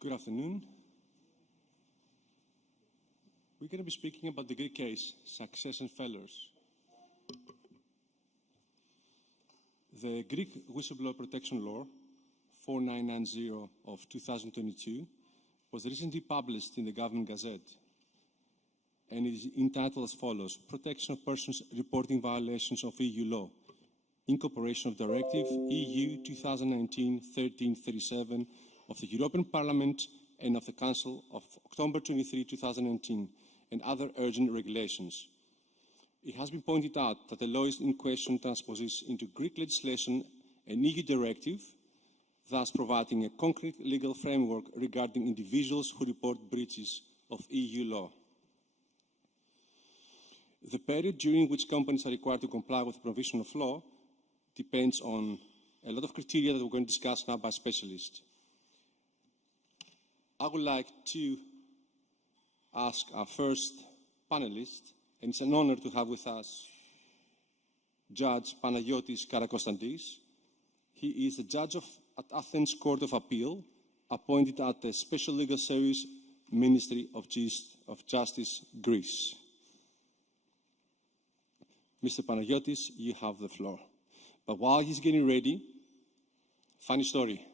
Good afternoon. We're going to be speaking about the Greek case, Success and Failures. The Greek Whistleblower Protection Law 4990 of 2022 was recently published in the Government Gazette, and it is entitled as follows: Protection of Persons Reporting Violations of EU Law, Incorporation of Directive EU 2019-1337 of the European Parliament and of the Council of October 23, 2019, and other urgent regulations. It has been pointed out that the law in question transposes into Greek legislation an EU directive, thus providing a concrete legal framework regarding individuals who report breaches of EU law. The period during which companies are required to comply with the provision of law depends on a lot of criteria that we're going to discuss now by specialists. I would like to ask our first panelist, and it's an honor to have with us Judge Panagiotis Karakostantis. He is a judge at Athens Court of Appeal, appointed at the Special Legal Service, Ministry of Justice, Greece. Mr. Panagiotis, you have the floor. But while he's getting ready, funny story.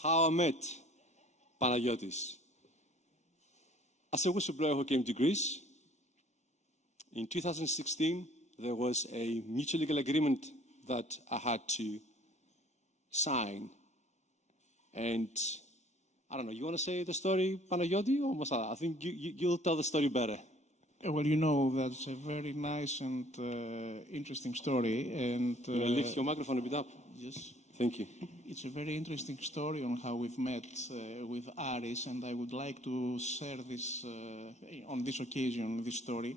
How I met Panagiotis. As a whistleblower who came to Greece, in 2016, there was a mutual legal agreement that I had to sign. And I don't know, you want to say the story, Panagiotis, or Masala? I think you'll tell the story better. Well, you know, that's a very nice and interesting story. And lift your microphone a bit up. Yes. Thank you. It's a very interesting story on how we've met with Aris, and I would like to share this, on this occasion, this story.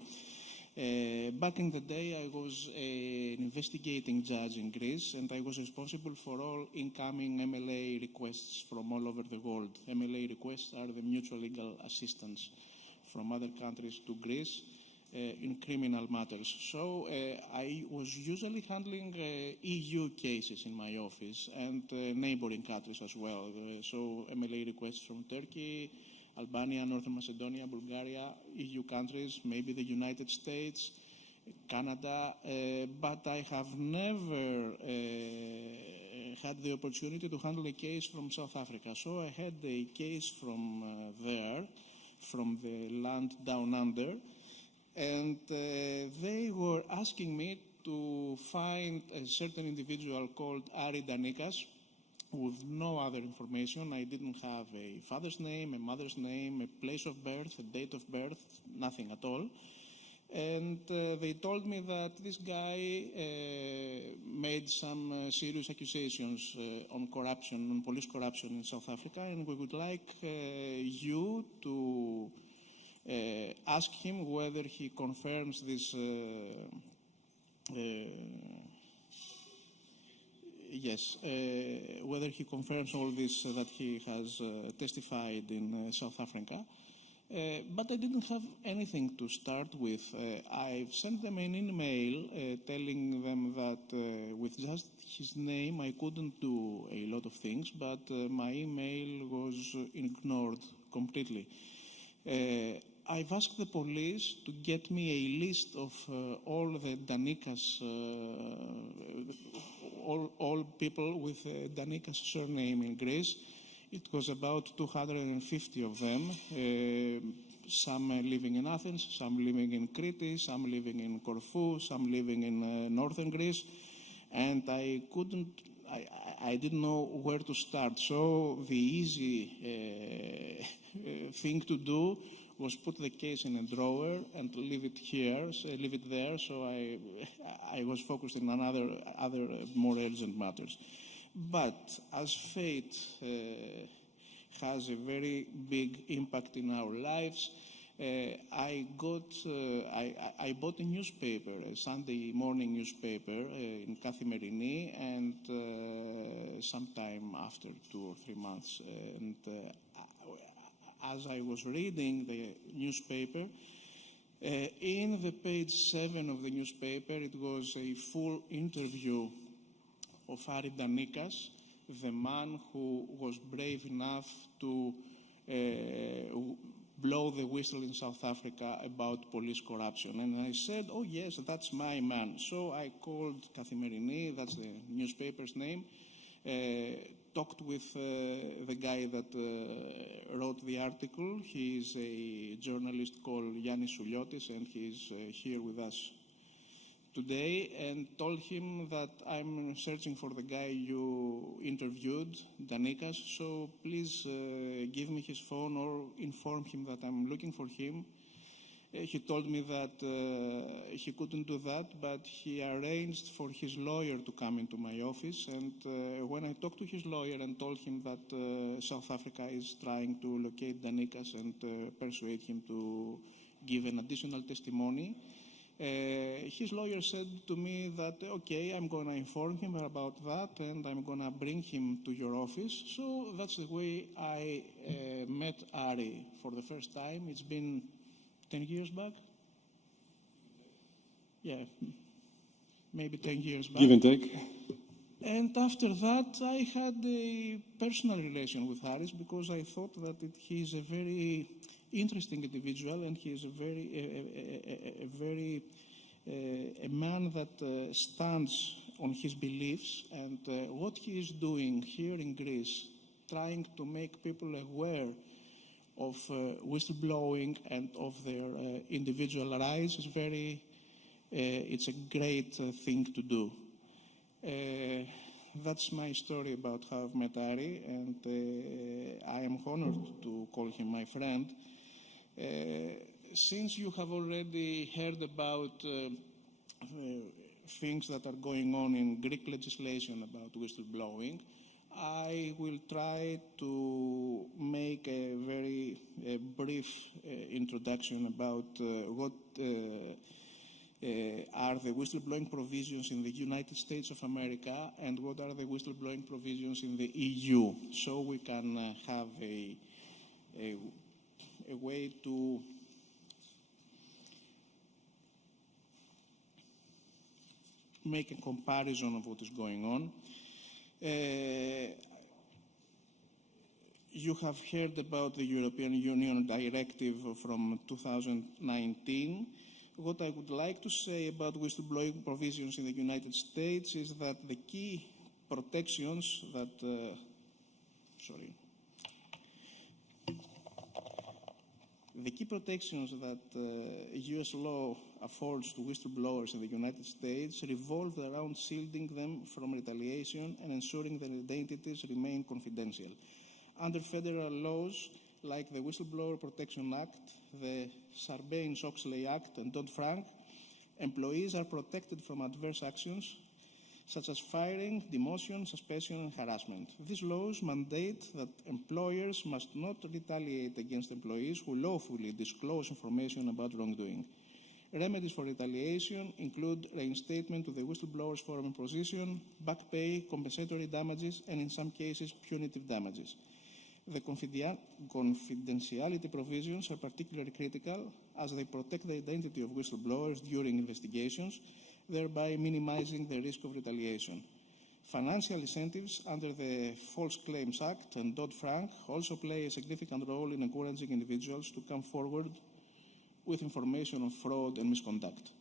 Back in the day, I was an investigating judge in Greece, and I was responsible for all incoming MLA requests from all over the world. MLA requests are the mutual legal assistance from other countries to Greece in criminal matters. So I was usually handling EU cases in my office and neighboring countries as well. So MLA requests from Turkey, Albania, Northern Macedonia, Bulgaria, EU countries, maybe the United States, Canada, but I have never had the opportunity to handle a case from South Africa. So I had a case from there, from the land down under, and they were asking me to find a certain individual called Aris Danikas with no other information. I didn't have a father's name, a mother's name, a place of birth, a date of birth, nothing at all. And they told me that this guy made some serious accusations on corruption, on police corruption in South Africa, and we would like you to ask him whether he confirms this. Whether he confirms all this that he has testified in South Africa. But I didn't have anything to start with. I've sent them an email telling them that with just his name I couldn't do a lot of things, but my email was ignored completely. I've asked the police to get me a list of all the Danikas, all people with Danikas surname in Greece. It was about 250 of them, some living in Athens, some living in Crete, some living in Corfu, some living in northern Greece, and I didn't know where to start. So the easy thing to do was put the case in a drawer and leave it here, leave it there. So I was focused on other more urgent matters. But as fate has a very big impact in our lives, I bought a newspaper, a Sunday morning newspaper in Kathimerini, and sometime after 2 or 3 months. And as I was reading the newspaper, in the page 7 of the newspaper, it was a full interview of Aris Danikas, the man who was brave enough to blow the whistle in South Africa about police corruption. And I said, oh yes, that's my man. So I called Kathimerini, that's the newspaper's name, talked with the guy that wrote the article. He's a journalist called Yannis Souliotis, and he's here with us today, and told him that I'm searching for the guy you interviewed, Danikas, so please give me his phone or inform him that I'm looking for him. He told me that he couldn't do that, but he arranged for his lawyer to come into my office, and when I talked to his lawyer and told him that South Africa is trying to locate Danikas and persuade him to give an additional testimony, his lawyer said to me that, okay, I'm going to inform him about that and I'm going to bring him to your office. So that's the way I met Ari for the first time. It's been 10 years back? Yeah, maybe 10 years back. Give and take. And after that, I had a personal relation with Aris because I thought that he's a very interesting individual, and he is a man that stands on his beliefs, and what he is doing here in Greece, trying to make people aware of whistleblowing and of their individual rights is it's a great thing to do. That's my story about how I've met Ari, and I am honored to call him my friend. Since you have already heard about things that are going on in Greek legislation about whistleblowing, I will try to make a very brief introduction about what are the whistleblowing provisions in the United States of America and what are the whistleblowing provisions in the EU, so we can have a way to make a comparison of what is going on. You have heard about the European Union Directive from 2019. What I would like to say about whistleblowing provisions in the United States is that the key protections that the key protections that US law affords to whistleblowers in the United States revolve around shielding them from retaliation and ensuring their identities remain confidential. Under federal laws like the Whistleblower Protection Act, the Sarbanes-Oxley Act, and Dodd-Frank, employees are protected from adverse actions such as firing, demotion, suspension, and harassment. These laws mandate that employers must not retaliate against employees who lawfully disclose information about wrongdoing. Remedies for retaliation include reinstatement to the whistleblower's former position, back pay, compensatory damages, and in some cases, punitive damages. The confidentiality provisions are particularly critical as they protect the identity of whistleblowers during investigations, thereby minimizing the risk of retaliation. Financial incentives under the False Claims Act and Dodd-Frank also play a significant role in encouraging individuals to come forward with information on fraud and misconduct.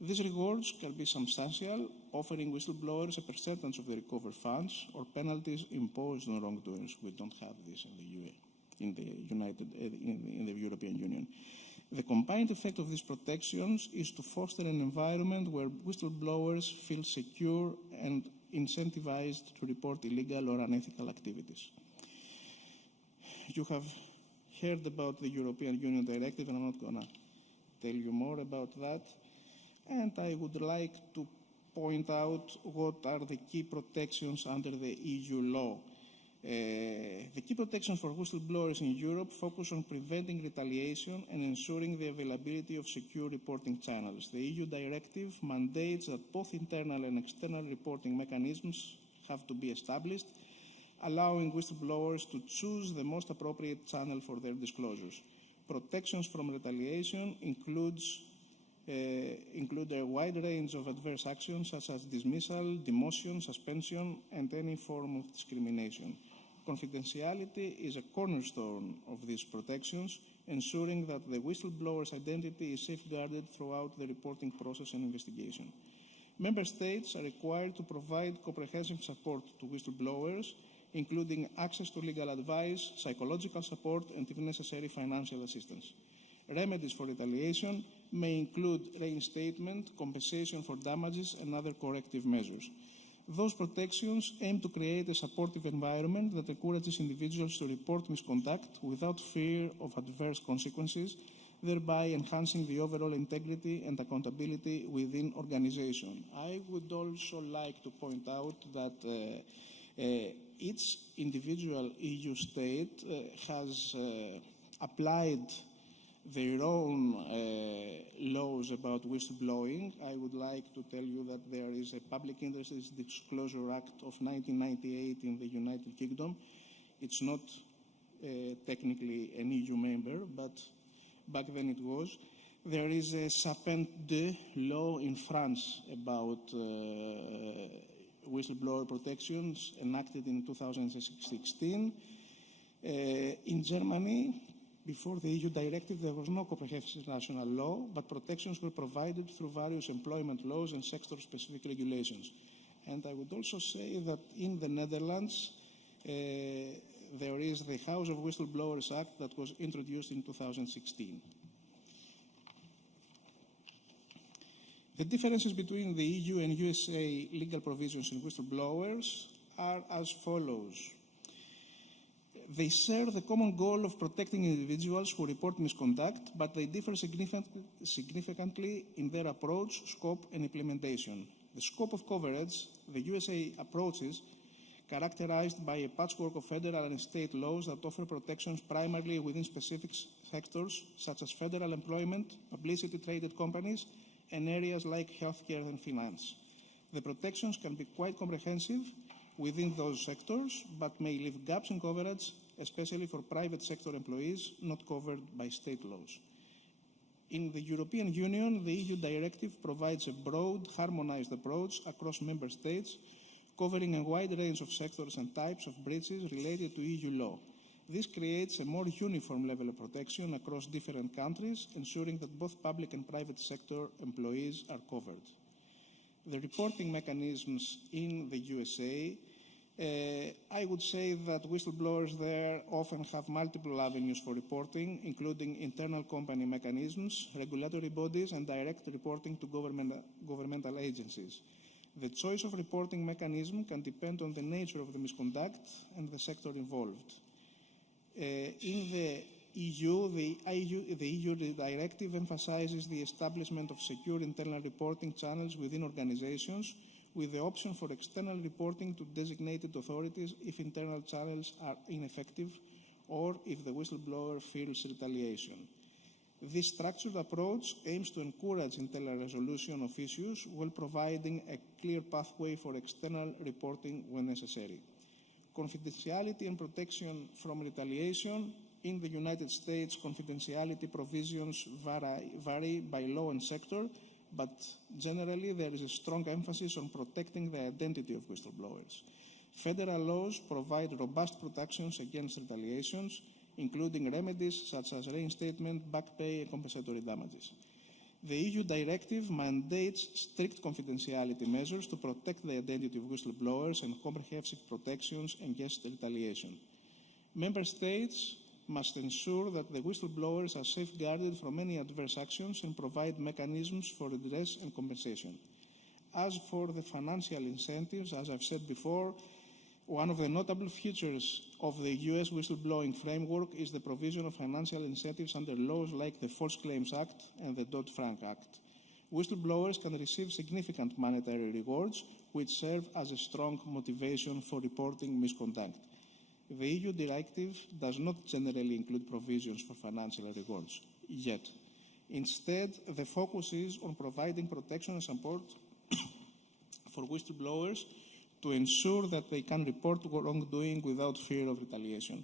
These rewards can be substantial, offering whistleblowers a percentage of the recovered funds or penalties imposed on wrongdoers. We don't have this in the European Union. The combined effect of these protections is to foster an environment where whistleblowers feel secure and incentivized to report illegal or unethical activities. You have heard about the European Union Directive, and I'm not going to tell you more about that. And I would like to point out what are the key protections under the EU law. The key protections for whistleblowers in Europe focus on preventing retaliation and ensuring the availability of secure reporting channels. The EU directive mandates that both internal and external reporting mechanisms have to be established, allowing whistleblowers to choose the most appropriate channel for their disclosures. Protections from retaliation include a wide range of adverse actions such as dismissal, demotion, suspension, and any form of discrimination. Confidentiality is a cornerstone of these protections, ensuring that the whistleblower's identity is safeguarded throughout the reporting process and investigation. Member States are required to provide comprehensive support to whistleblowers, including access to legal advice, psychological support, and, if necessary, financial assistance. Remedies for retaliation may include reinstatement, compensation for damages, and other corrective measures. Those protections aim to create a supportive environment that encourages individuals to report misconduct without fear of adverse consequences, thereby enhancing the overall integrity and accountability within organization. I would also like to point out that each individual EU state has applied their own laws about whistleblowing. I would like to tell you that there is a Public Interest Disclosure Act of 1998 in the United Kingdom. It's not technically an EU member, but back then it was. There is a CIPP law in France about whistleblower protections, enacted in 2016. In Germany, before the EU directive, there was no comprehensive national law, but protections were provided through various employment laws and sector-specific regulations. And I would also say that in the Netherlands, there is the House of Whistleblowers Act that was introduced in 2016. The differences between the EU and USA legal provisions in whistleblowers are as follows. They share the common goal of protecting individuals who report misconduct, but they differ significantly in their approach, scope, and implementation. The scope of coverage, the USA approaches, characterized by a patchwork of federal and state laws that offer protections primarily within specific sectors, such as federal employment, publicity-traded companies, and areas like healthcare and finance. The protections can be quite comprehensive within those sectors, but may leave gaps in coverage, especially for private sector employees not covered by state laws. In the European Union, the EU directive provides a broad, harmonized approach across member states, covering a wide range of sectors and types of breaches related to EU law. This creates a more uniform level of protection across different countries, ensuring that both public and private sector employees are covered. The reporting mechanisms in the USA, I would say that whistleblowers there often have multiple avenues for reporting, including internal company mechanisms, regulatory bodies, and direct reporting to governmental agencies. The choice of reporting mechanism can depend on the nature of the misconduct and the sector involved. In the EU, the EU directive emphasizes the establishment of secure internal reporting channels within organizations, with the option for external reporting to designated authorities if internal channels are ineffective or if the whistleblower fears retaliation. This structured approach aims to encourage internal resolution of issues while providing a clear pathway for external reporting when necessary. Confidentiality and protection from retaliation. In the United States, confidentiality provisions vary by law and sector, but generally there is a strong emphasis on protecting the identity of whistleblowers. Federal laws provide robust protections against retaliations, including remedies such as reinstatement, back pay, and compensatory damages. The EU directive mandates strict confidentiality measures to protect the identity of whistleblowers and comprehensive protections against retaliation. Member States must ensure that the whistleblowers are safeguarded from any adverse actions and provide mechanisms for redress and compensation. As for the financial incentives, as I've said before, one of the notable features of the US whistleblowing framework is the provision of financial incentives under laws like the False Claims Act and the Dodd-Frank Act. Whistleblowers can receive significant monetary rewards, which serve as a strong motivation for reporting misconduct. The EU directive does not generally include provisions for financial rewards yet. Instead, the focus is on providing protection and support for whistleblowers to ensure that they can report wrongdoing without fear of retaliation.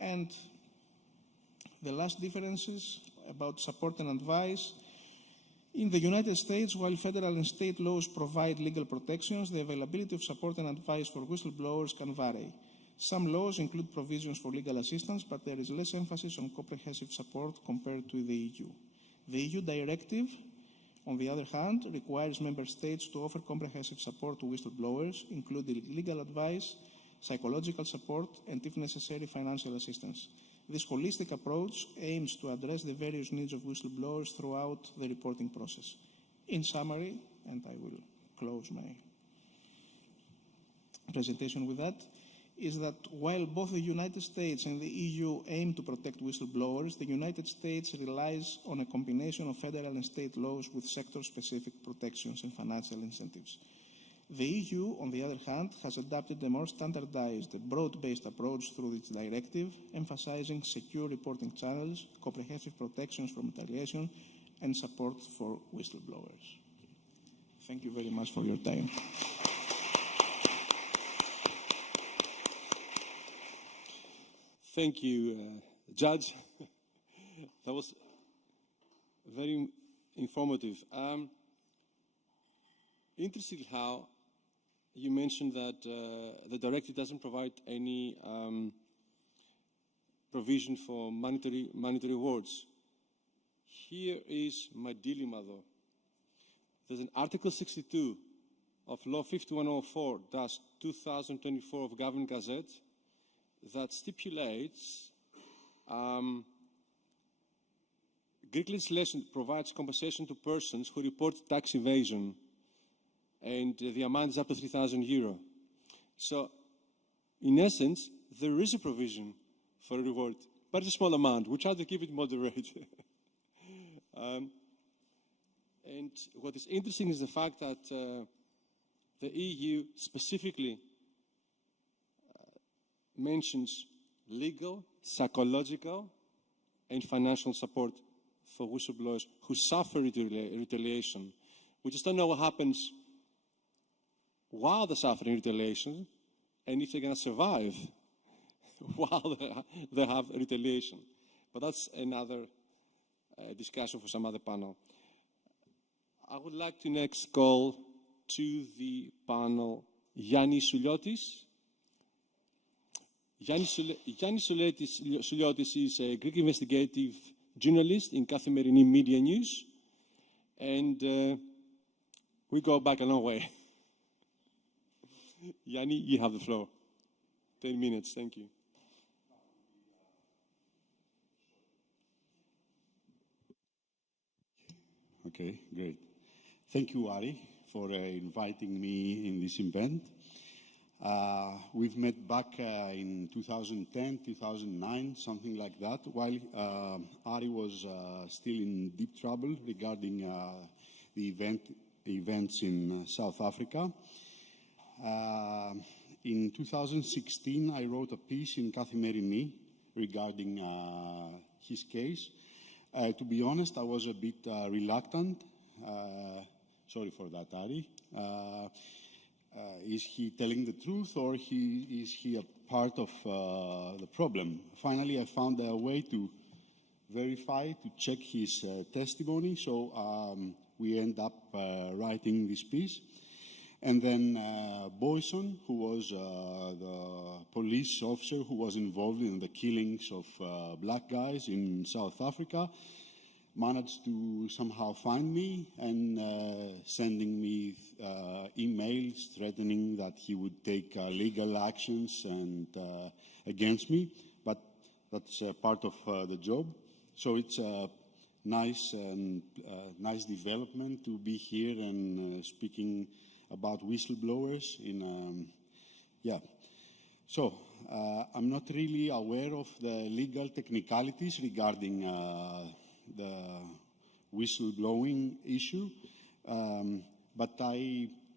And the last differences about support and advice. In the United States, while federal and state laws provide legal protections, the availability of support and advice for whistleblowers can vary. Some laws include provisions for legal assistance, but there is less emphasis on comprehensive support compared to the EU. The EU directive, on the other hand, requires member states to offer comprehensive support to whistleblowers, including legal advice, psychological support, and, if necessary, financial assistance. This holistic approach aims to address the various needs of whistleblowers throughout the reporting process. In summary, and I will close my presentation with that, is that while both the United States and the EU aim to protect whistleblowers, the United States relies on a combination of federal and state laws with sector-specific protections and financial incentives. The EU, on the other hand, has adopted a more standardized, broad-based approach through its directive, emphasizing secure reporting channels, comprehensive protections from retaliation, and support for whistleblowers. Thank you very much for your time. Thank you, Judge. That was very informative. Interesting how you mentioned that the directive doesn't provide any provision for monetary rewards. Here is my dilemma, though. There's an Article 62 of Law 5104-2024 of Government Gazette that stipulates Greek legislation provides compensation to persons who report tax evasion, and the amount is up to €3,000. So, in essence, there is a provision for a reward, but it's a small amount. We try to keep it moderate. And what is interesting is the fact that the EU specifically mentions legal, psychological, and financial support for whistleblowers who suffer retaliation. We just don't know what happens while they're suffering retaliation and if they're going to survive while they have retaliation. But that's another discussion for some other panel. I would like to next call to the panel Yannis Souliotis. Yannis Souliotis is a Greek investigative journalist in Kathimerini Media News, and we go back a long way. Yanni, you have the floor. 10 minutes, thank you. Okay, great. Thank you, Ari, for inviting me in this event. We've met back in 2010, 2009, something like that, while Ari was still in deep trouble regarding the events in South Africa. In 2016, I wrote a piece in Kathimerini regarding his case. To be honest, I was a bit reluctant. Sorry for that, Ari. Is he telling the truth, or is he a part of the problem? Finally, I found a way to verify, to check his testimony, so we end up writing this piece. And then Boyson, who was the police officer who was involved in the killings of black guys in South Africa, managed to somehow find me and sending me emails threatening that he would take legal actions and against me, but that's part of the job. So it's a nice development to be here and speaking about whistleblowers in So I'm not really aware of the legal technicalities regarding the whistleblowing issue, but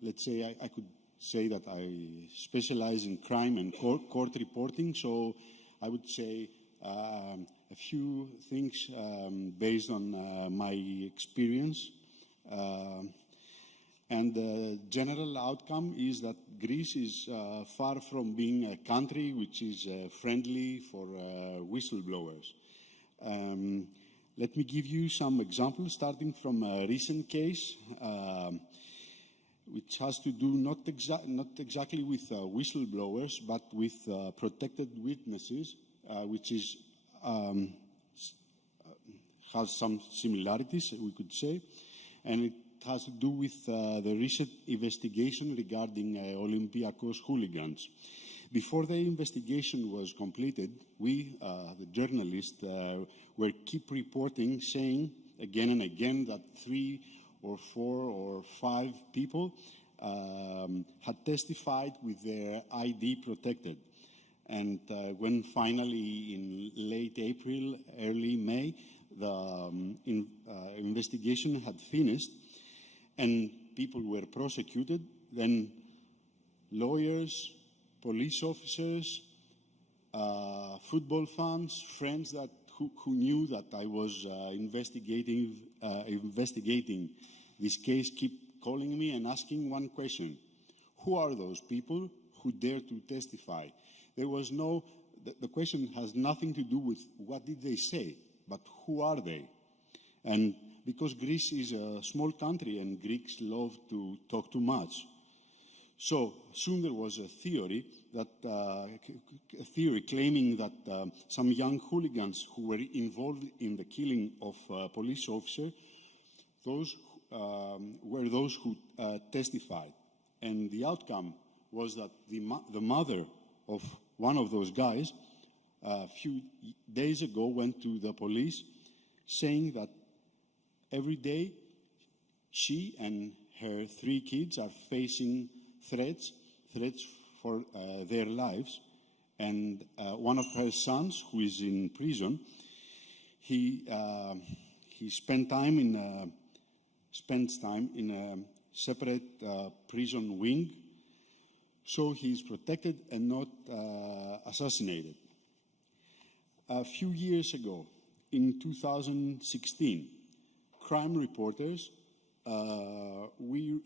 let's say I could say that I specialize in crime and court reporting, so I would say a few things based on my experience. And the general outcome is that Greece is far from being a country which is friendly for whistleblowers. Let me give you some examples, starting from a recent case. which has to do not exactly with whistleblowers, but with protected witnesses, which is has some similarities, we could say, and it has to do with the recent investigation regarding Olympiacos hooligans. Before the investigation was completed, we, the journalists, were keep reporting, saying again and again that 3 or 4 or 5 people had testified with their ID protected. And when finally in late April, early May, the investigation had finished and people were prosecuted, then lawyers, police officers, football fans, friends that who knew that I was investigating this case keep calling me and asking one question: who are those people who dare to testify? There was no, the question has nothing to do with what did they say, but who are they? And because Greece is a small country and Greeks love to talk too much, so soon there was a theory that claiming that some young hooligans who were involved in the killing of a police officer, those were those who testified, and the outcome was that the mother of one of those guys a few days ago went to the police saying that every day she and her 3 kids are facing threats for their lives, and one of her sons, who is in prison, he spends time in a separate prison wing, so he is protected and not assassinated. A few years ago, in 2016, crime reporters we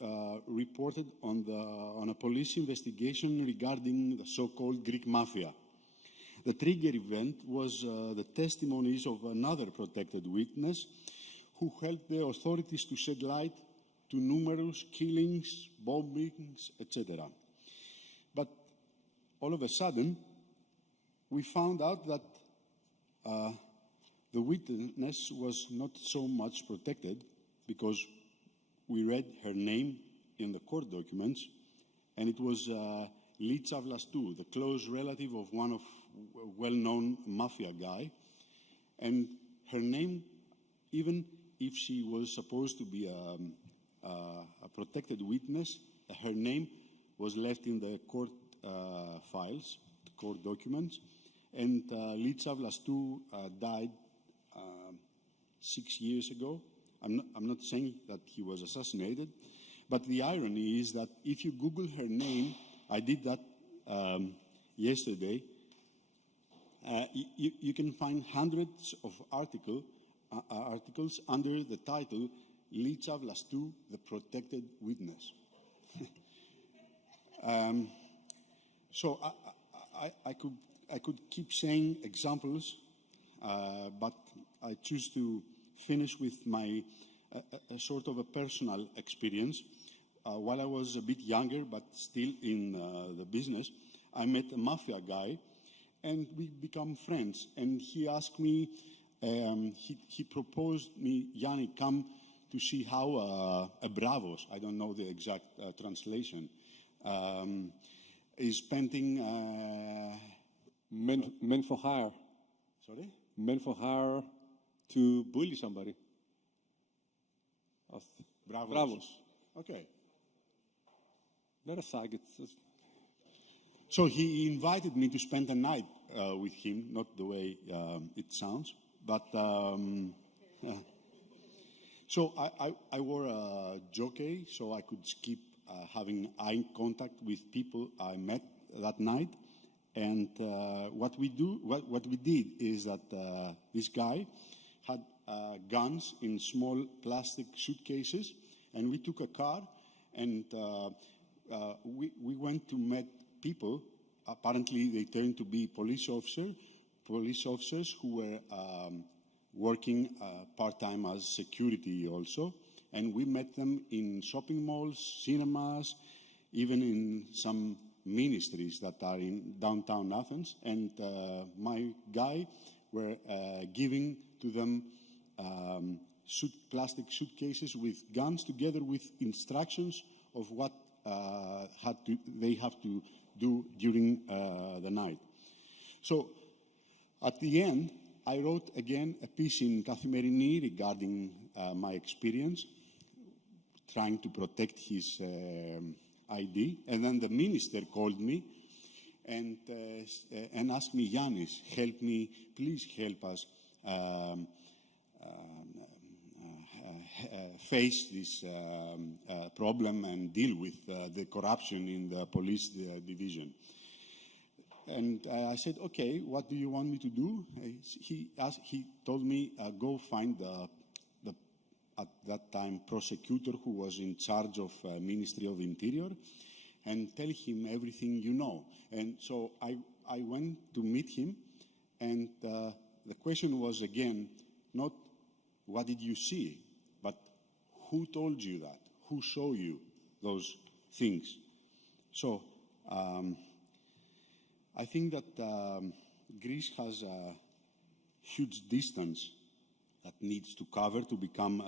reported on a police investigation regarding the so-called Greek mafia. The trigger event was the testimonies of another protected witness who helped the authorities to shed light to numerous killings, bombings, etc. But all of a sudden, we found out that the witness was not so much protected, because we read her name in the court documents, and it was Litsa Vlastou, the close relative of one of a well-known mafia guy. And her name, even if she was supposed to be a protected witness, her name was left in the court files, the court documents. And Litsa Vlastou died 6 years ago. I'm not saying that he was assassinated, but the irony is that if you Google her name, I did that yesterday, you can find hundreds of articles under the title Litsa Vlastou, the Protected Witness. So I could keep saying examples, but I choose to finish with my a sort of a personal experience. While I was a bit younger, but still in the business, I met a mafia guy, and we become friends. And he asked me, he proposed me, Yanni, come to see how a bravos, I don't know the exact translation, is painting men for hire. Sorry? Men for hire to bully somebody. Bravos. Okay. Not a thug, it's just... So he invited me to spend a night with him, not the way it sounds, but so I wore a jockey so I could skip having eye contact with people I met that night. And what we did is that this guy had guns in small plastic suitcases, and we took a car, and we went to meet people. Apparently, they turned to be police officers who were working part-time as security also. and we met them in shopping malls, cinemas, even in some ministries that are in downtown Athens. And my guy were giving to them plastic suitcases with guns, together with instructions of what they have to do during the night. So at the end, I wrote again a piece in Kathimerini regarding my experience, trying to protect his ID. And then the minister called me and asked me, Yannis, help me, please help us face this problem and deal with the corruption in the police division. And I said, okay, what do you want me to do? He told me, go find the at that time, prosecutor who was in charge of Ministry of Interior, and tell him everything you know. And so I went to meet him, and the question was, again, not what did you see, but who told you that? Who showed you those things? So I think that Greece has a huge distance that needs to cover to become,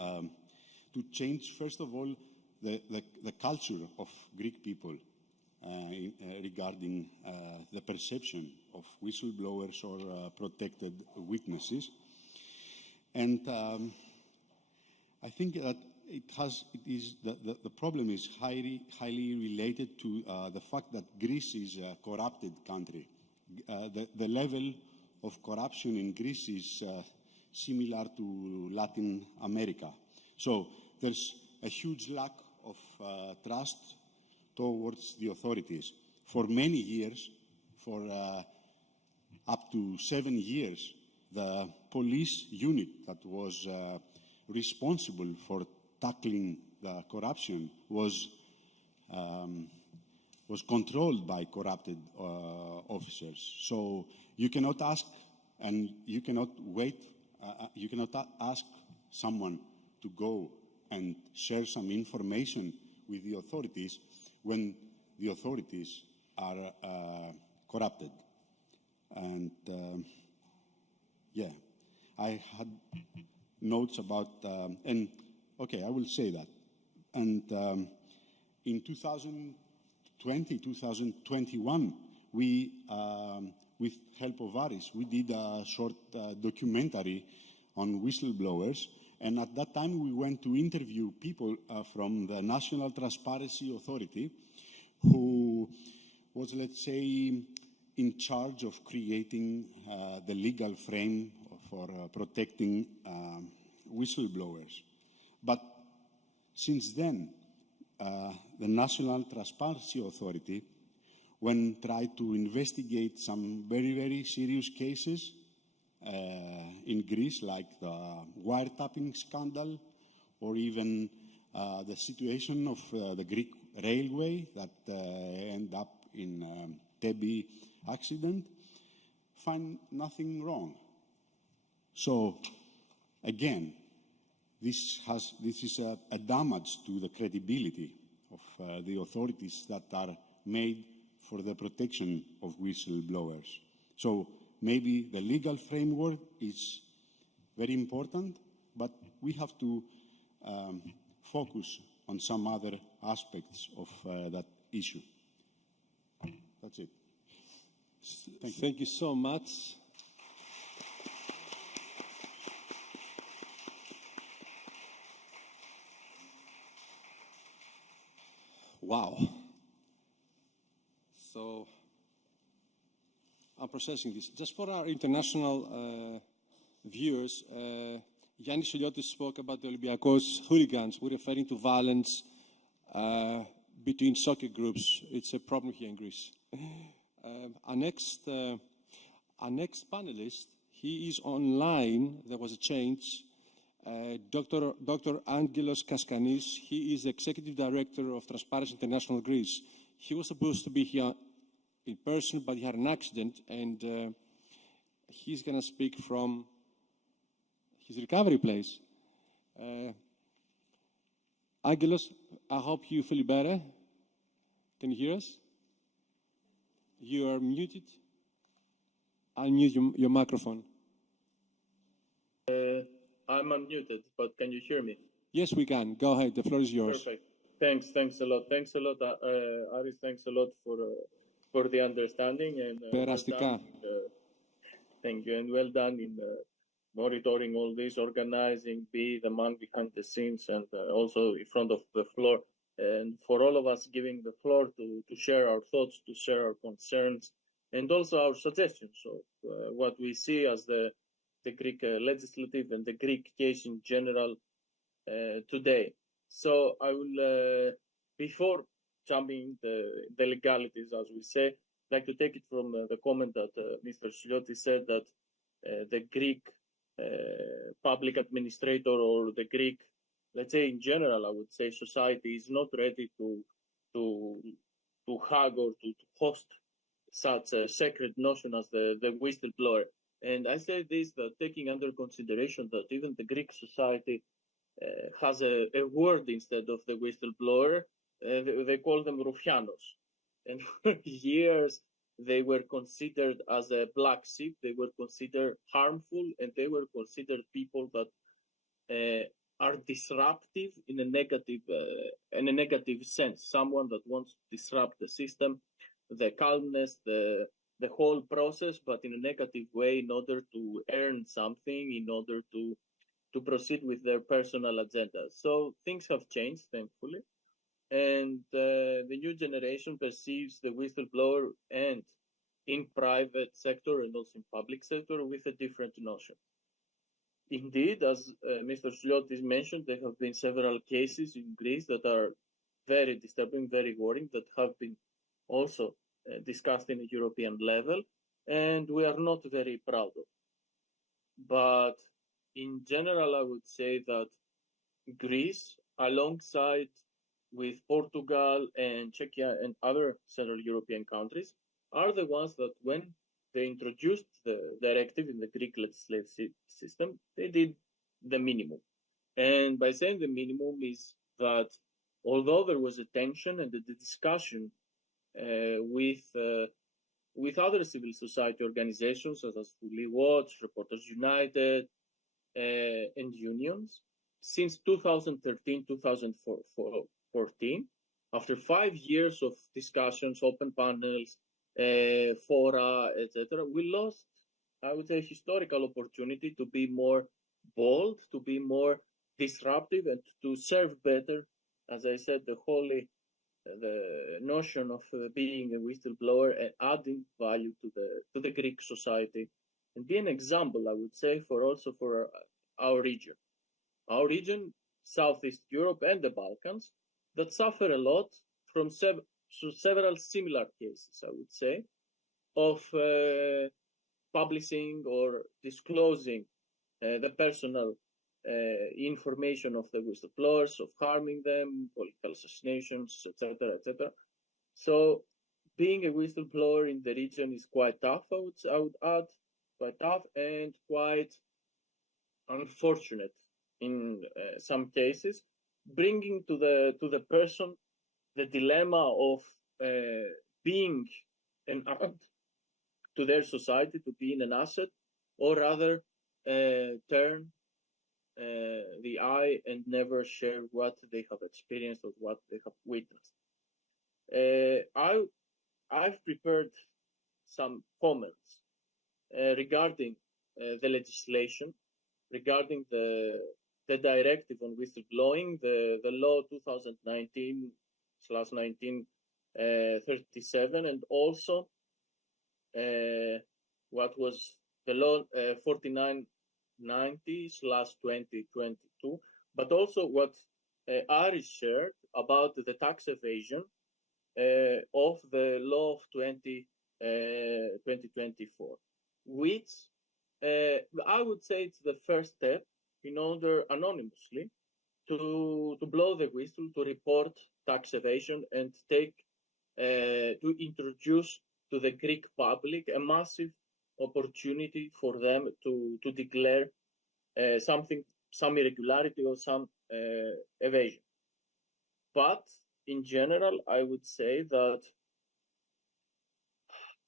to change, first of all, the culture of Greek people regarding the perception of whistleblowers or protected witnesses. And I think that the problem is highly related to the fact that Greece is a corrupted country. The level of corruption in Greece is similar to Latin America. So there's a huge lack of trust towards the authorities. For many years, for up to 7 years, the police unit that was responsible for tackling the corruption was controlled by corrupted officers. So you cannot ask, and you cannot wait. You cannot ask someone to go and share some information with the authorities when the authorities are corrupted. And yeah, I had notes about, and okay, I will say that. And in 2020, 2021, we, with help of Aris, we did a short documentary on whistleblowers. And at that time, we went to interview people from the National Transparency Authority, who was, let's say, in charge of creating the legal frame for protecting whistleblowers. But since then, the National Transparency Authority, when tried to investigate some very, very serious cases in Greece, like the wiretapping scandal, or even the situation of the Greek railway that ended up in Tebi accident, find nothing wrong. So, again, this is a damage to the credibility of the authorities that are made for the protection of whistleblowers. So maybe the legal framework is very important, but we have to focus on some other aspects of that issue. That's it. Thank you. Thank you so much. Wow. So I'm processing this. Just for our international viewers, Yannis Souliotis spoke about the Olympiakos hooligans. We're referring to violence between soccer groups. It's a problem here in Greece. Our next panelist, he is online. There was a change. Dr. Angelos Kaskanis, he is the Executive Director of Transparency International Greece. He was supposed to be here in person, but he had an accident, and he's going to speak from his recovery place. Angelos, I hope you feel better. Can you hear us? You are muted. Unmute your microphone. I'm unmuted, but can you hear me? Yes, we can. Go ahead. The floor is yours. Perfect. Thanks a lot. Thanks a lot, Aris. Thanks a lot for the understanding and Περαστικά. thank you, and well done in monitoring all this, organizing, be the man behind the scenes, and also in front of the floor, and for all of us giving the floor to share our thoughts, to share our concerns, and also our suggestions of what we see as the Greek legislative and the Greek case in general today. So I will, before jumping the legalities, as we say, like to take it from the comment that Mr. Souliotis said that the Greek public administrator or the Greek, let's say in general, I would say society is not ready to hug or to host such a sacred notion as the whistleblower. And I say this, that taking under consideration that even the Greek society has a word instead of the whistleblower, they call them Rufianos. And for years, they were considered as a black sheep, they were considered harmful, and they were considered people that are disruptive in a negative sense. Someone that wants to disrupt the system, the calmness, the whole process, but in a negative way in order to earn something, in order to proceed with their personal agenda. So things have changed, thankfully. And the new generation perceives the whistleblower and in private sector and also in public sector with a different notion. Indeed, as Mr. Souliotis mentioned, there have been several cases in Greece that are very disturbing, very worrying, that have been also discussed in a European level, and we are not very proud of. But in general, I would say that Greece, alongside with Portugal and Czechia and other Central European countries, are the ones that when they introduced the directive in the Greek legislative system, they did the minimum. And by saying the minimum is that although there was a tension and the discussion with other civil society organizations such as Vouli Watch, Reporters United, and unions, since 2013, 2014, after 5 years of discussions, open panels, fora, etc., we lost, I would say, a historical opportunity to be more bold, to be more disruptive, and to serve better, as I said, the notion of being a whistleblower and adding value to the Greek society, and be an example, I would say, for our region. Our region, Southeast Europe and the Balkans, that suffer a lot from several similar cases, I would say, of publishing or disclosing the personal information of the whistleblowers, of harming them, political assassinations, etc., etc. So being a whistleblower in the region is quite tough, I would add, quite tough and quite unfortunate in some cases, bringing to the person the dilemma of being an asset to their society, to being an asset, or rather turn the eye and never share what they have experienced or what they have witnessed. I've prepared some comments regarding the legislation, regarding the directive on whistleblowing, the law 2019/1937, and also what was the law 4990/2022, but also what Aris shared about the tax evasion of the law of 2024, which I would say it's the first step in order anonymously to blow the whistle, to report tax evasion, and to introduce to the Greek public a massive opportunity for them to declare some irregularity or some evasion. But in general, I would say that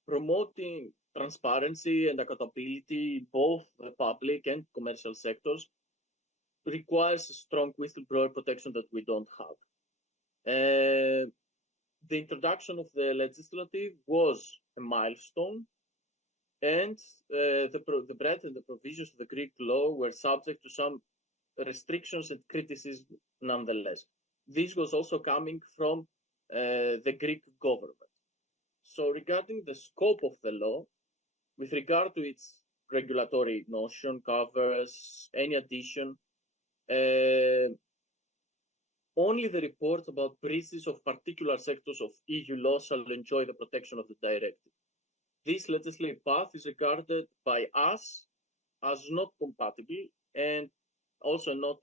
promoting transparency and accountability in both the public and commercial sectors requires a strong whistleblower protection that we don't have. The introduction of the legislative was a milestone, and the breadth and the provisions of the Greek law were subject to some restrictions and criticism nonetheless. This was also coming from the Greek government. So regarding the scope of the law, with regard to its regulatory notion, covers any addition, only the reports about breaches of particular sectors of EU law shall enjoy the protection of the directive. This legislative path is regarded by us as not compatible and also not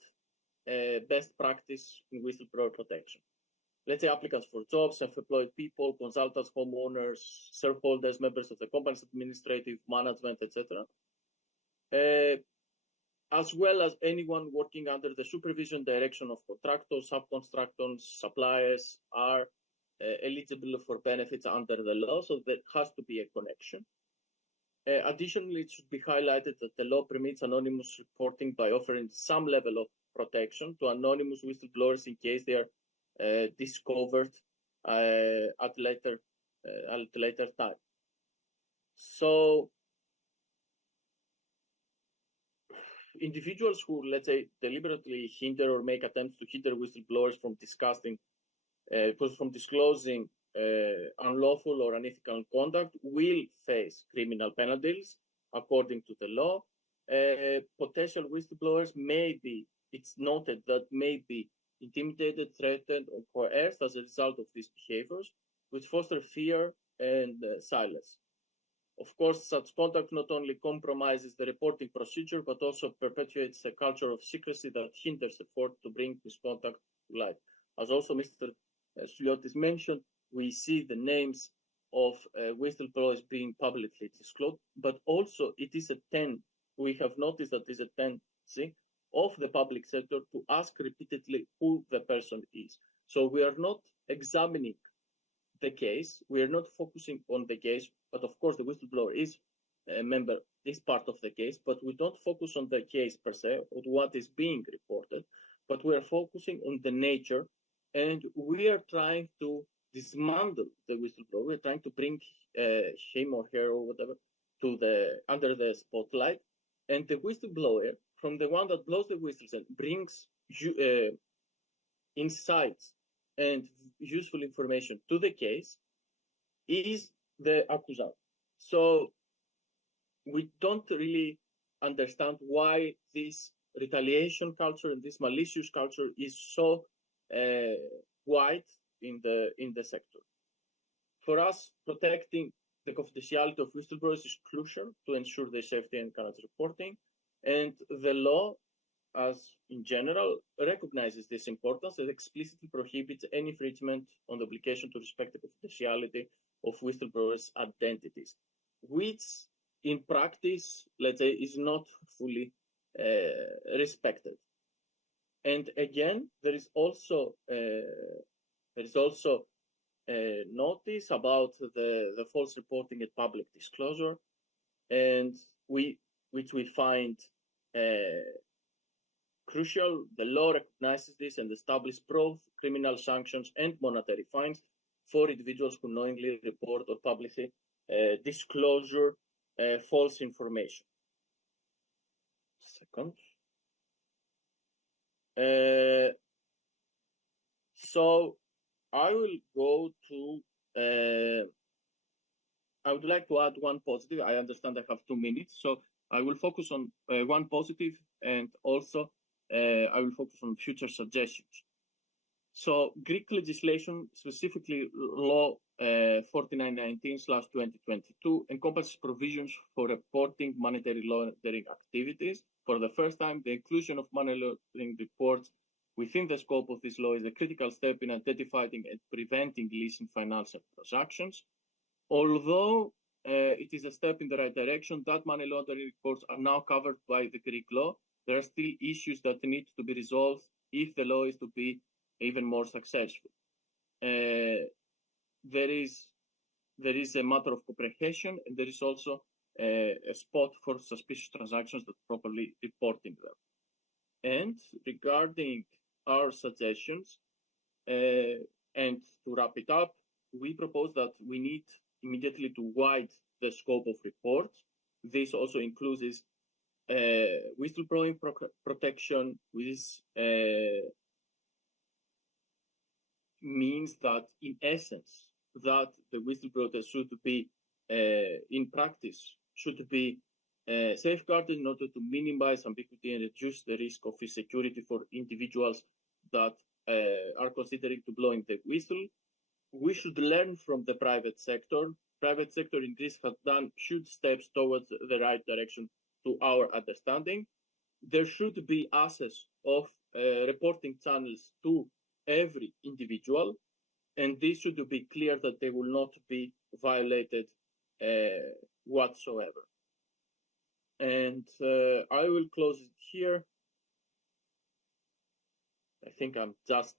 best practice in whistleblower protection. Let's say applicants for jobs, self-employed people, consultants, homeowners, shareholders, members of the company's administrative management, etc., as well as anyone working under the supervision direction of contractors, subcontractors, suppliers are eligible for benefits under the law, so there has to be a connection. Additionally, it should be highlighted that the law permits anonymous reporting by offering some level of protection to anonymous whistleblowers in case they are discovered at later time. So individuals who, let's say, deliberately hinder or make attempts to hinder whistleblowers from disclosing unlawful or unethical conduct will face criminal penalties according to the law. Potential whistleblowers may be, it's noted that may be intimidated, threatened, or coerced as a result of these behaviors, which foster fear and silence. Of course, such conduct not only compromises the reporting procedure, but also perpetuates a culture of secrecy that hinders effort to bring this conduct to light. As also Mr. Souliotis mentioned, we see the names of whistleblowers being publicly disclosed, but also it is we have noticed that there is a tendency of the public sector to ask repeatedly who the person is. So we are not examining the case, we are not focusing on the case, but of course the whistleblower is a member, is part of the case, but we don't focus on the case per se, on what is being reported, but we are focusing on the nature, and we are trying to dismantle the whistleblower. We're trying to bring him or her or whatever to under the spotlight, and the whistleblower, from the one that blows the whistles and brings insights and useful information to the case, is the accusant. So we don't really understand why this retaliation culture and this malicious culture is so wide in the sector. For us, protecting the confidentiality of whistleblowers is crucial to ensure their safety and current reporting, and the law, as in general, recognizes this importance and explicitly prohibits any infringement on the obligation to respect the confidentiality of whistleblowers' identities, which in practice, let's say, is not fully respected. And again, there is also notice about the false reporting and public disclosure, and which we find crucial. The law recognizes this and establishes both criminal sanctions and monetary fines for individuals who knowingly report or publicly disclosure false information. Second. So I will go to, I would like to add one positive. I understand I have 2 minutes, so I will focus on one positive, and also I will focus on future suggestions. So Greek legislation, specifically law 4919/2022, encompasses provisions for reporting monetary laundering activities. For the first time, the inclusion of money laundering reports within the scope of this law is a critical step in identifying and preventing illicit financial transactions. Although it is a step in the right direction, that money laundering reports are now covered by the Greek law, there are still issues that need to be resolved if the law is to be even more successful. There is a matter of comprehension, and there is also a spot for suspicious transactions that properly reporting them. And regarding our suggestions, and to wrap it up, we propose that we need immediately to widen the scope of reports. This also includes whistleblowing protection, which means that in essence that the whistleblower should be in practice should be safeguarded in order to minimize ambiguity and reduce the risk of insecurity for individuals that are considering to blowing the whistle. We should learn from the private sector. Private sector in Greece has done huge steps towards the right direction to our understanding. There should be access of reporting channels to every individual, and this should be clear that they will not be violated whatsoever. And I will close it here. I think I'm just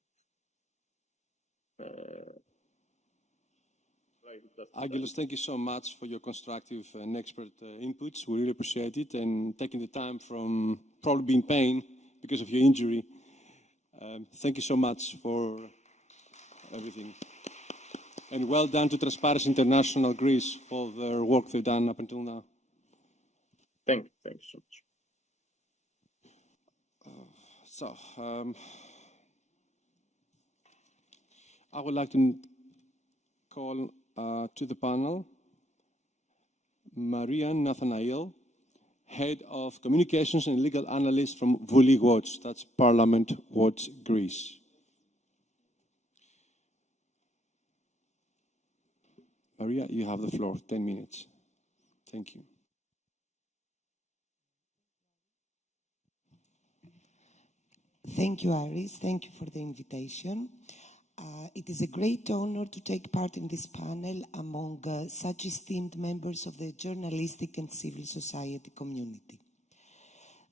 Angelos, thank you so much for your constructive and expert inputs. We really appreciate it, and taking the time from probably being in pain because of your injury. Thank you so much for everything. And well done to Transparency International Greece for their work they've done up until now. Thank you so much. I would like to call to the panel Maria Nathanail, Head of Communications and Legal Analyst from Vouli Watch, that's Parliament Watch Greece. Maria, you have the floor, 10 minutes. Thank you. Thank you, Aris. Thank you for the invitation. It is a great honor to take part in this panel among such esteemed members of the journalistic and civil society community.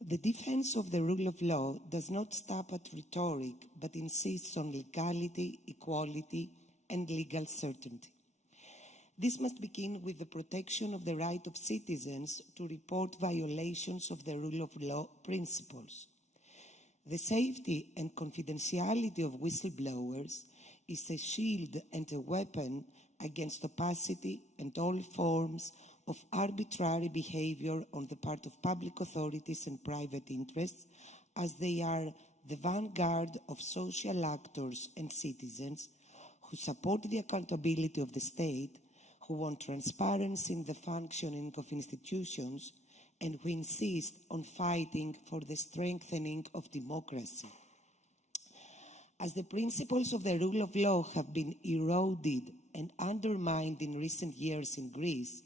The defense of the rule of law does not stop at rhetoric, but insists on legality, equality, and legal certainty. This must begin with the protection of the right of citizens to report violations of the rule of law principles. The safety and confidentiality of whistleblowers is a shield and a weapon against opacity and all forms of arbitrary behavior on the part of public authorities and private interests, as they are the vanguard of social actors and citizens who support the accountability of the state, who want transparency in the functioning of institutions, and who insist on fighting for the strengthening of democracy. As the principles of the rule of law have been eroded and undermined in recent years in Greece,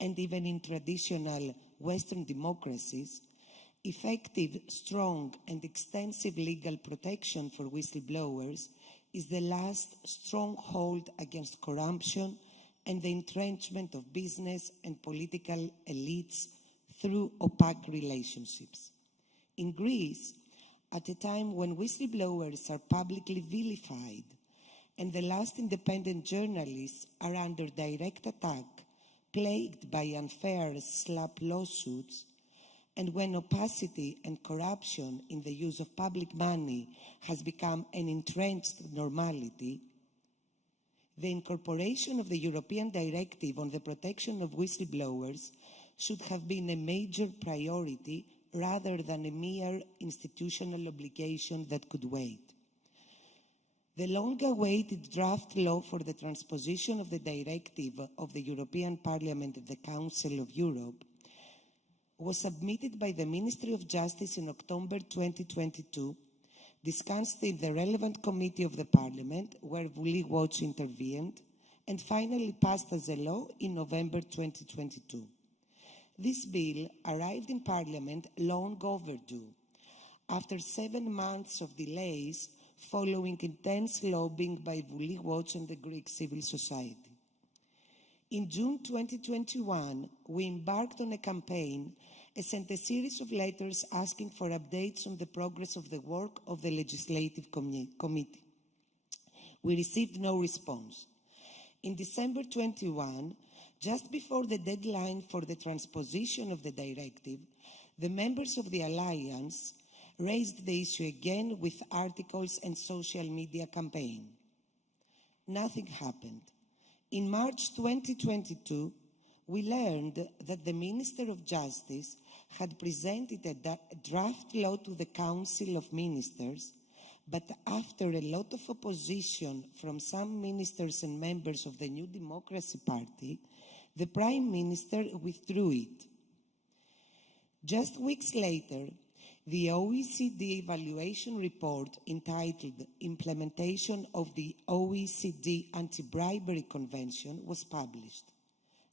and even in traditional Western democracies, effective, strong, and extensive legal protection for whistleblowers is the last stronghold against corruption and the entrenchment of business and political elites through opaque relationships. In Greece, at a time when whistleblowers are publicly vilified and the last independent journalists are under direct attack, plagued by unfair slap lawsuits, and when opacity and corruption in the use of public money has become an entrenched normality, the incorporation of the European Directive on the protection of whistleblowers should have been a major priority rather than a mere institutional obligation that could wait. The long-awaited draft law for the transposition of the directive of the European Parliament and the Council of Europe was submitted by the Ministry of Justice in October 2022, discussed in the relevant committee of the Parliament, where Vouli Watch intervened, and finally passed as a law in November 2022. This bill arrived in Parliament long overdue, after 7 months of delays following intense lobbying by Vouli Watch and the Greek civil society. In June 2021, we embarked on a campaign and sent a series of letters asking for updates on the progress of the work of the Legislative Committee. We received no response. In December 21, just before the deadline for the transposition of the directive, the members of the Alliance raised the issue again with articles and social media campaign. Nothing happened. In March 2022, we learned that the Minister of Justice had presented a draft law to the Council of Ministers, but after a lot of opposition from some ministers and members of the New Democracy Party, the Prime Minister withdrew it. Just weeks later, the OECD evaluation report entitled Implementation of the OECD Anti-Bribery Convention was published.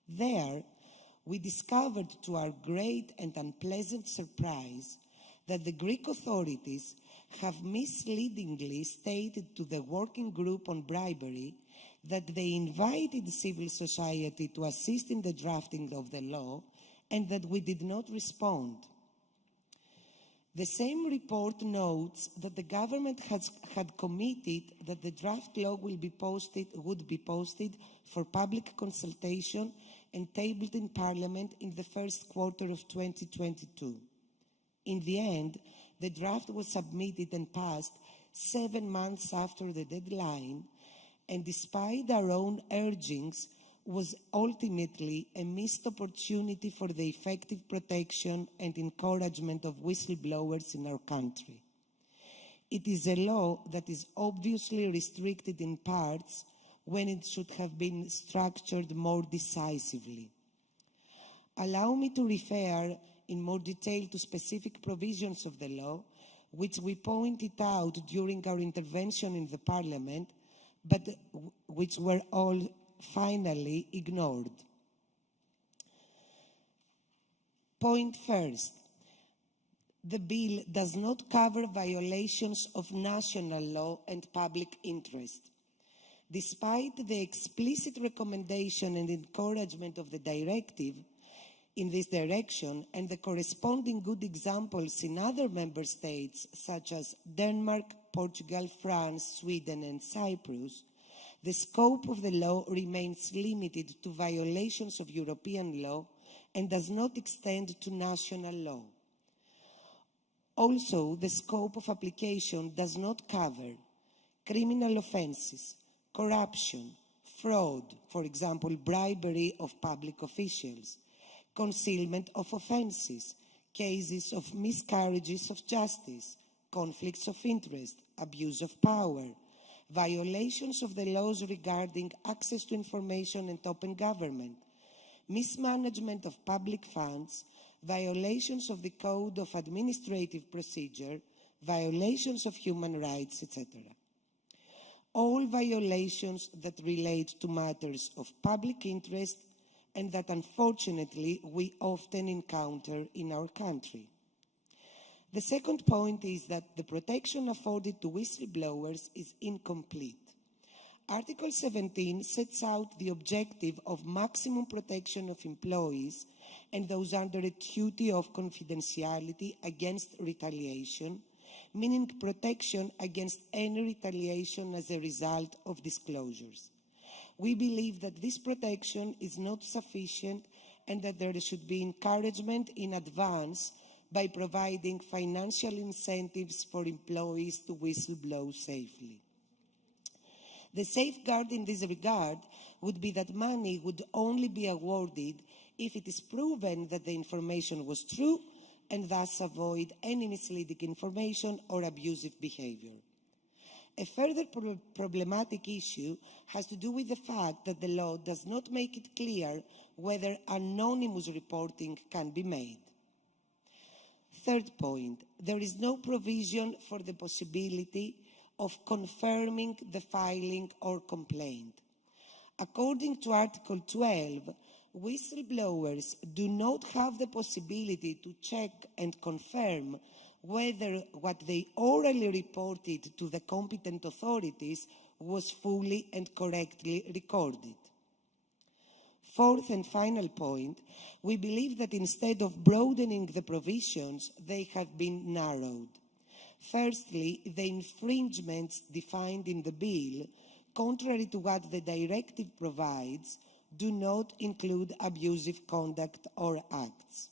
There, we discovered to our great and unpleasant surprise that the Greek authorities have misleadingly stated to the Working Group on Bribery that they invited civil society to assist in the drafting of the law and that we did not respond. The same report notes that the government had committed that the draft law would be posted for public consultation and tabled in Parliament in the first quarter of 2022. In the end, the draft was submitted and passed 7 months after the deadline, and despite our own urgings, was ultimately a missed opportunity for the effective protection and encouragement of whistleblowers in our country. It is a law that is obviously restricted in parts when it should have been structured more decisively. Allow me to refer in more detail to specific provisions of the law, which we pointed out during our intervention in the Parliament, but which were all finally ignored. Point first, the bill does not cover violations of national law and public interest. Despite the explicit recommendation and encouragement of the directive in this direction and the corresponding good examples in other member states such as Denmark, Portugal, France, Sweden, and Cyprus, the scope of the law remains limited to violations of European law and does not extend to national law. Also, the scope of application does not cover criminal offences, corruption, fraud, for example, bribery of public officials, concealment of offences, cases of miscarriages of justice, conflicts of interest, abuse of power, violations of the laws regarding access to information and open government, mismanagement of public funds, violations of the Code of Administrative Procedure, violations of human rights, etc. All violations that relate to matters of public interest and that unfortunately we often encounter in our country. The second point is that the protection afforded to whistleblowers is incomplete. Article 17 sets out the objective of maximum protection of employees and those under a duty of confidentiality against retaliation, meaning protection against any retaliation as a result of disclosures. We believe that this protection is not sufficient and that there should be encouragement in advance by providing financial incentives for employees to whistleblow safely. The safeguard in this regard would be that money would only be awarded if it is proven that the information was true and thus avoid any misleading information or abusive behavior. A further problematic issue has to do with the fact that the law does not make it clear whether anonymous reporting can be made. Third point, there is no provision for the possibility of confirming the filing or complaint. According to Article 12, whistleblowers do not have the possibility to check and confirm whether what they orally reported to the competent authorities was fully and correctly recorded. Fourth and final point, we believe that instead of broadening the provisions, they have been narrowed. Firstly, the infringements defined in the bill contrary to what the directive provides, do not include abusive conduct or acts.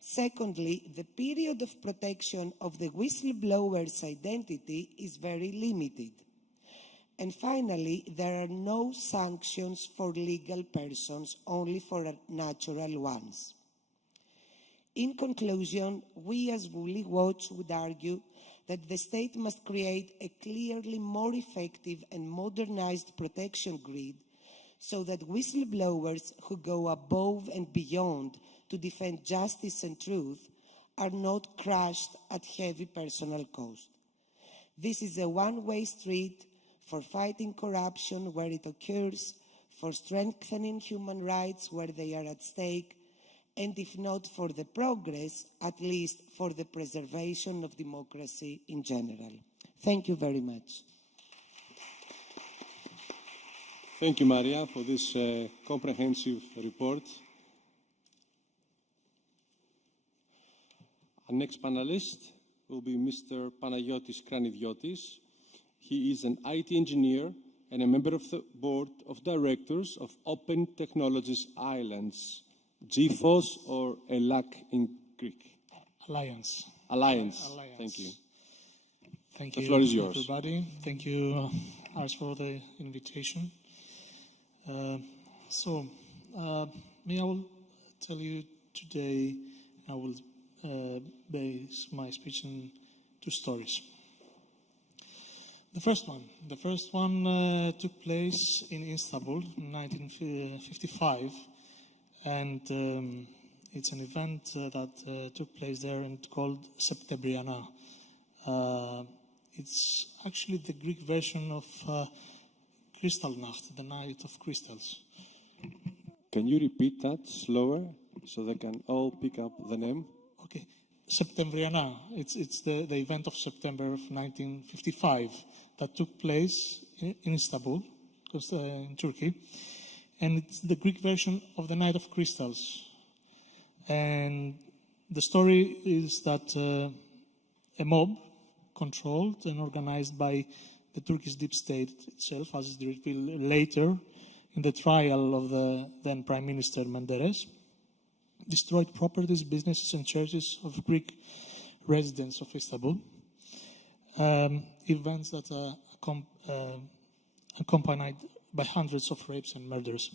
Secondly, the period of protection of the whistleblower's identity is very limited. And finally, there are no sanctions for legal persons, only for natural ones. In conclusion, we as Vouli Watch would argue that the state must create a clearly more effective and modernized protection grid so that whistleblowers who go above and beyond to defend justice and truth are not crushed at heavy personal cost. This is a one-way street for fighting corruption where it occurs, for strengthening human rights where they are at stake, and if not for the progress, at least for the preservation of democracy in general. Thank you very much. Thank you, Maria, for this comprehensive report. Our next panelist will be Mr. Panagiotis Kranidiotis. He is an IT engineer and a member of the board of directors of Open Technologies Islands, GFOS or ELAC in Greek. Alliance. Alliance. Thank you. Thank the you, floor is yours. everybody. Thank you, Aris, for the invitation. I will tell you today, I will base my speech on two stories. The first one took place in Istanbul in 1955, and it's an event that took place there and called Septembriana. It's actually the Greek version of Kristallnacht, the Night of Crystals. Can you repeat that slower so they can all pick up the name? Okay, Septembriana. It's the event of September of 1955 that took place in Istanbul, in Turkey, and it's the Greek version of the Night of Crystals. And the story is that a mob controlled and organized by the Turkish deep state itself, as is revealed later in the trial of the then Prime Minister Menderes, destroyed properties, businesses and churches of Greek residents of Istanbul. Events that are accompanied by hundreds of rapes and murders.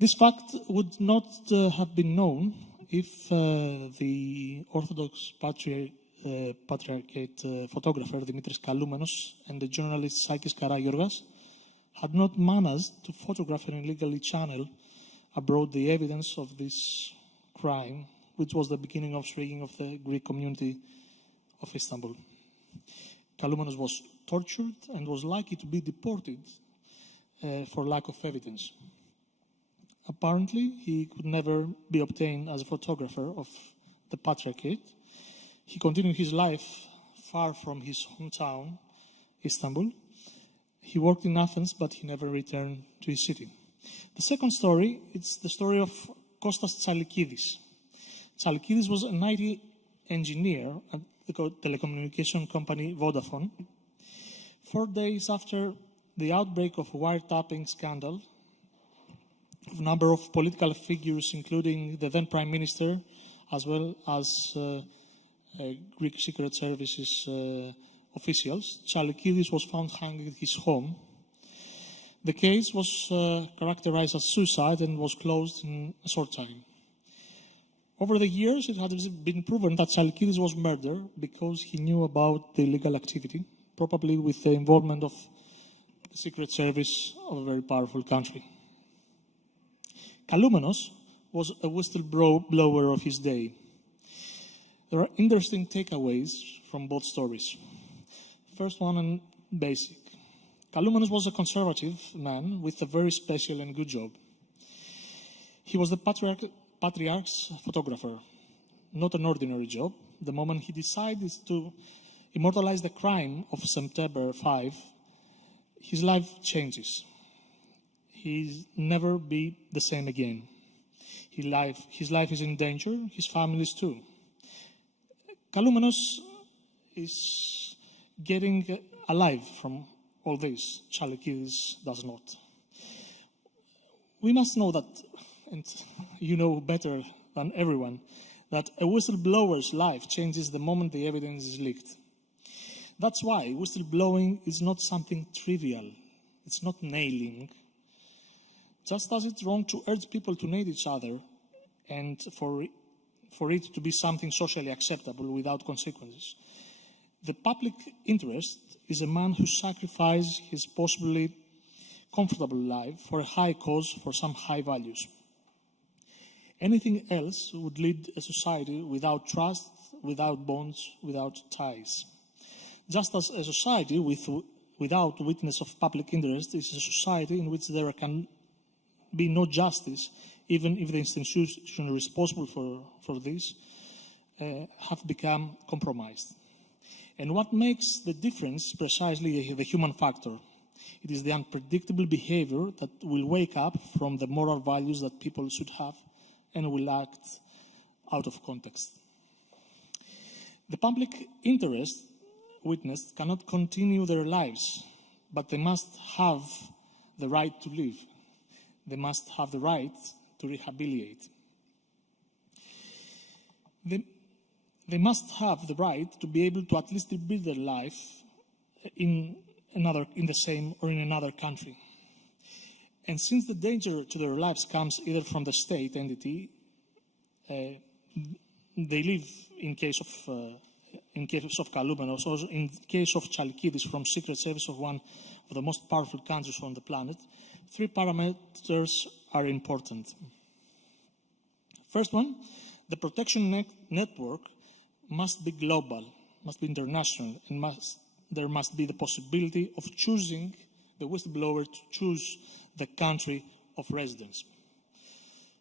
This fact would not have been known if the Orthodox Patriarchate photographer Dimitris Kaloumenos and the journalist Sakis Karagiorgas had not managed to photograph and illegally channel abroad the evidence of this crime, which was the beginning of shrinking of the Greek community of Istanbul. Kaloumenos was tortured and was likely to be deported for lack of evidence. Apparently, he could never be obtained as a photographer of the Patriarchate. He continued his life far from his hometown, Istanbul. He worked in Athens, but he never returned to his city. The second story, it's the story of Kostas Tsalikidis. Tsalikidis was an IT engineer at the telecommunication company Vodafone. 4 days after the outbreak of wiretapping scandal, a number of political figures, including the then Prime Minister, as well as Greek Secret Services officials, Tsalikidis was found hanging at his home. The case was characterized as suicide and was closed in a short time. Over the years, it had been proven that Tsalikidis was murdered because he knew about the illegal activity, probably with the involvement of the Secret Service of a very powerful country. Kaloumenos was a whistleblower of his day. There are interesting takeaways from both stories. First one and basic. Kaloumenos was a conservative man with a very special and good job. He was the Patriarch's photographer, not an ordinary job. The moment he decided to immortalize the crime of September 5, his life changes. He'll never be the same again. His life is in danger, his family's too. Kaloumenos is getting alive from all this. Chalkidis does not. We must know that, and you know better than everyone, that a whistleblower's life changes the moment the evidence is leaked. That's why whistleblowing is not something trivial. It's not nailing. Just as it's wrong to urge people to nail each other and for it to be something socially acceptable without consequences. The public interest is a man who sacrificed his possibly comfortable life for a high cause, for some high values. Anything else would lead a society without trust, without bonds, without ties. Just as a society without witness of public interest is a society in which there can be no justice, even if the institution responsible for this have become compromised. And what makes the difference is precisely the human factor. It is the unpredictable behavior that will wake up from the moral values that people should have and will act out of context. The public interest witness cannot continue their lives, but they must have the right to live. They must have the right to rehabilitate. They must have the right to be able to at least rebuild their life in the same or in another country. And since the danger to their lives comes either from the state entity, they live in case of Kaloumenos, or in case of Chalkidis from Secret Service of one of the most powerful countries on the planet, three parameters are important. First one, the protection network must be global, must be international, and there must be the possibility of choosing the whistleblower to choose the country of residence.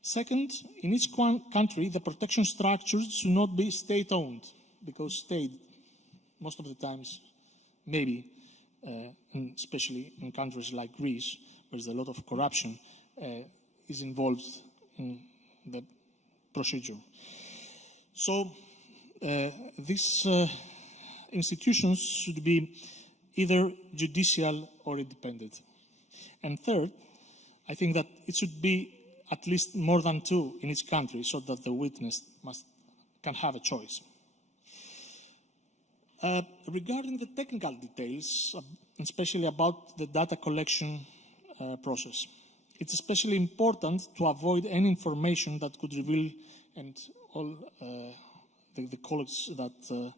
Second, in each country, the protection structures should not be state-owned, because state, most of the times, maybe, especially in countries like Greece, where there's a lot of corruption, is involved in the procedure. So these institutions should be either judicial or independent. And third, I think that it should be at least more than two in each country so that the witness can have a choice. Regarding the technical details, especially about the data collection process, it's especially important to avoid any information that could reveal, and all the colleagues that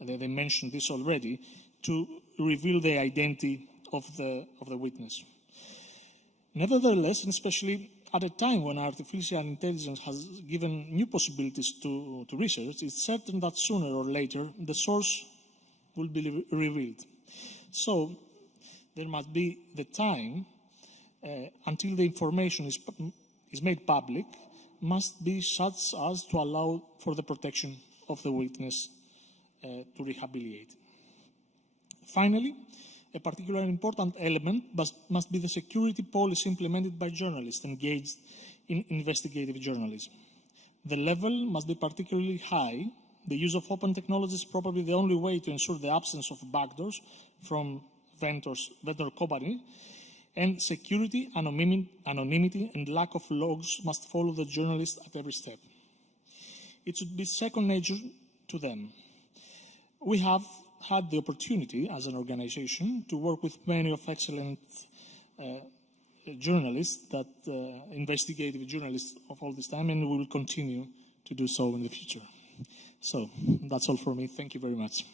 they mentioned this already, to reveal the identity of the witness. Nevertheless, and especially at a time when artificial intelligence has given new possibilities to research, it's certain that sooner or later the source will be revealed. So there must be the time until the information is made public must be such as to allow for the protection of the witness to rehabilitate. Finally, a particularly important element must be the security policy implemented by journalists engaged in investigative journalism. The level must be particularly high. The use of open technology is probably the only way to ensure the absence of backdoors from vendor company, and security, anonymity, and lack of logs must follow the journalist at every step. It should be second nature to them. We have had the opportunity as an organization to work with many of excellent journalists, investigative journalists of all this time, and we will continue to do so in the future. So that's all for me. Thank you very much.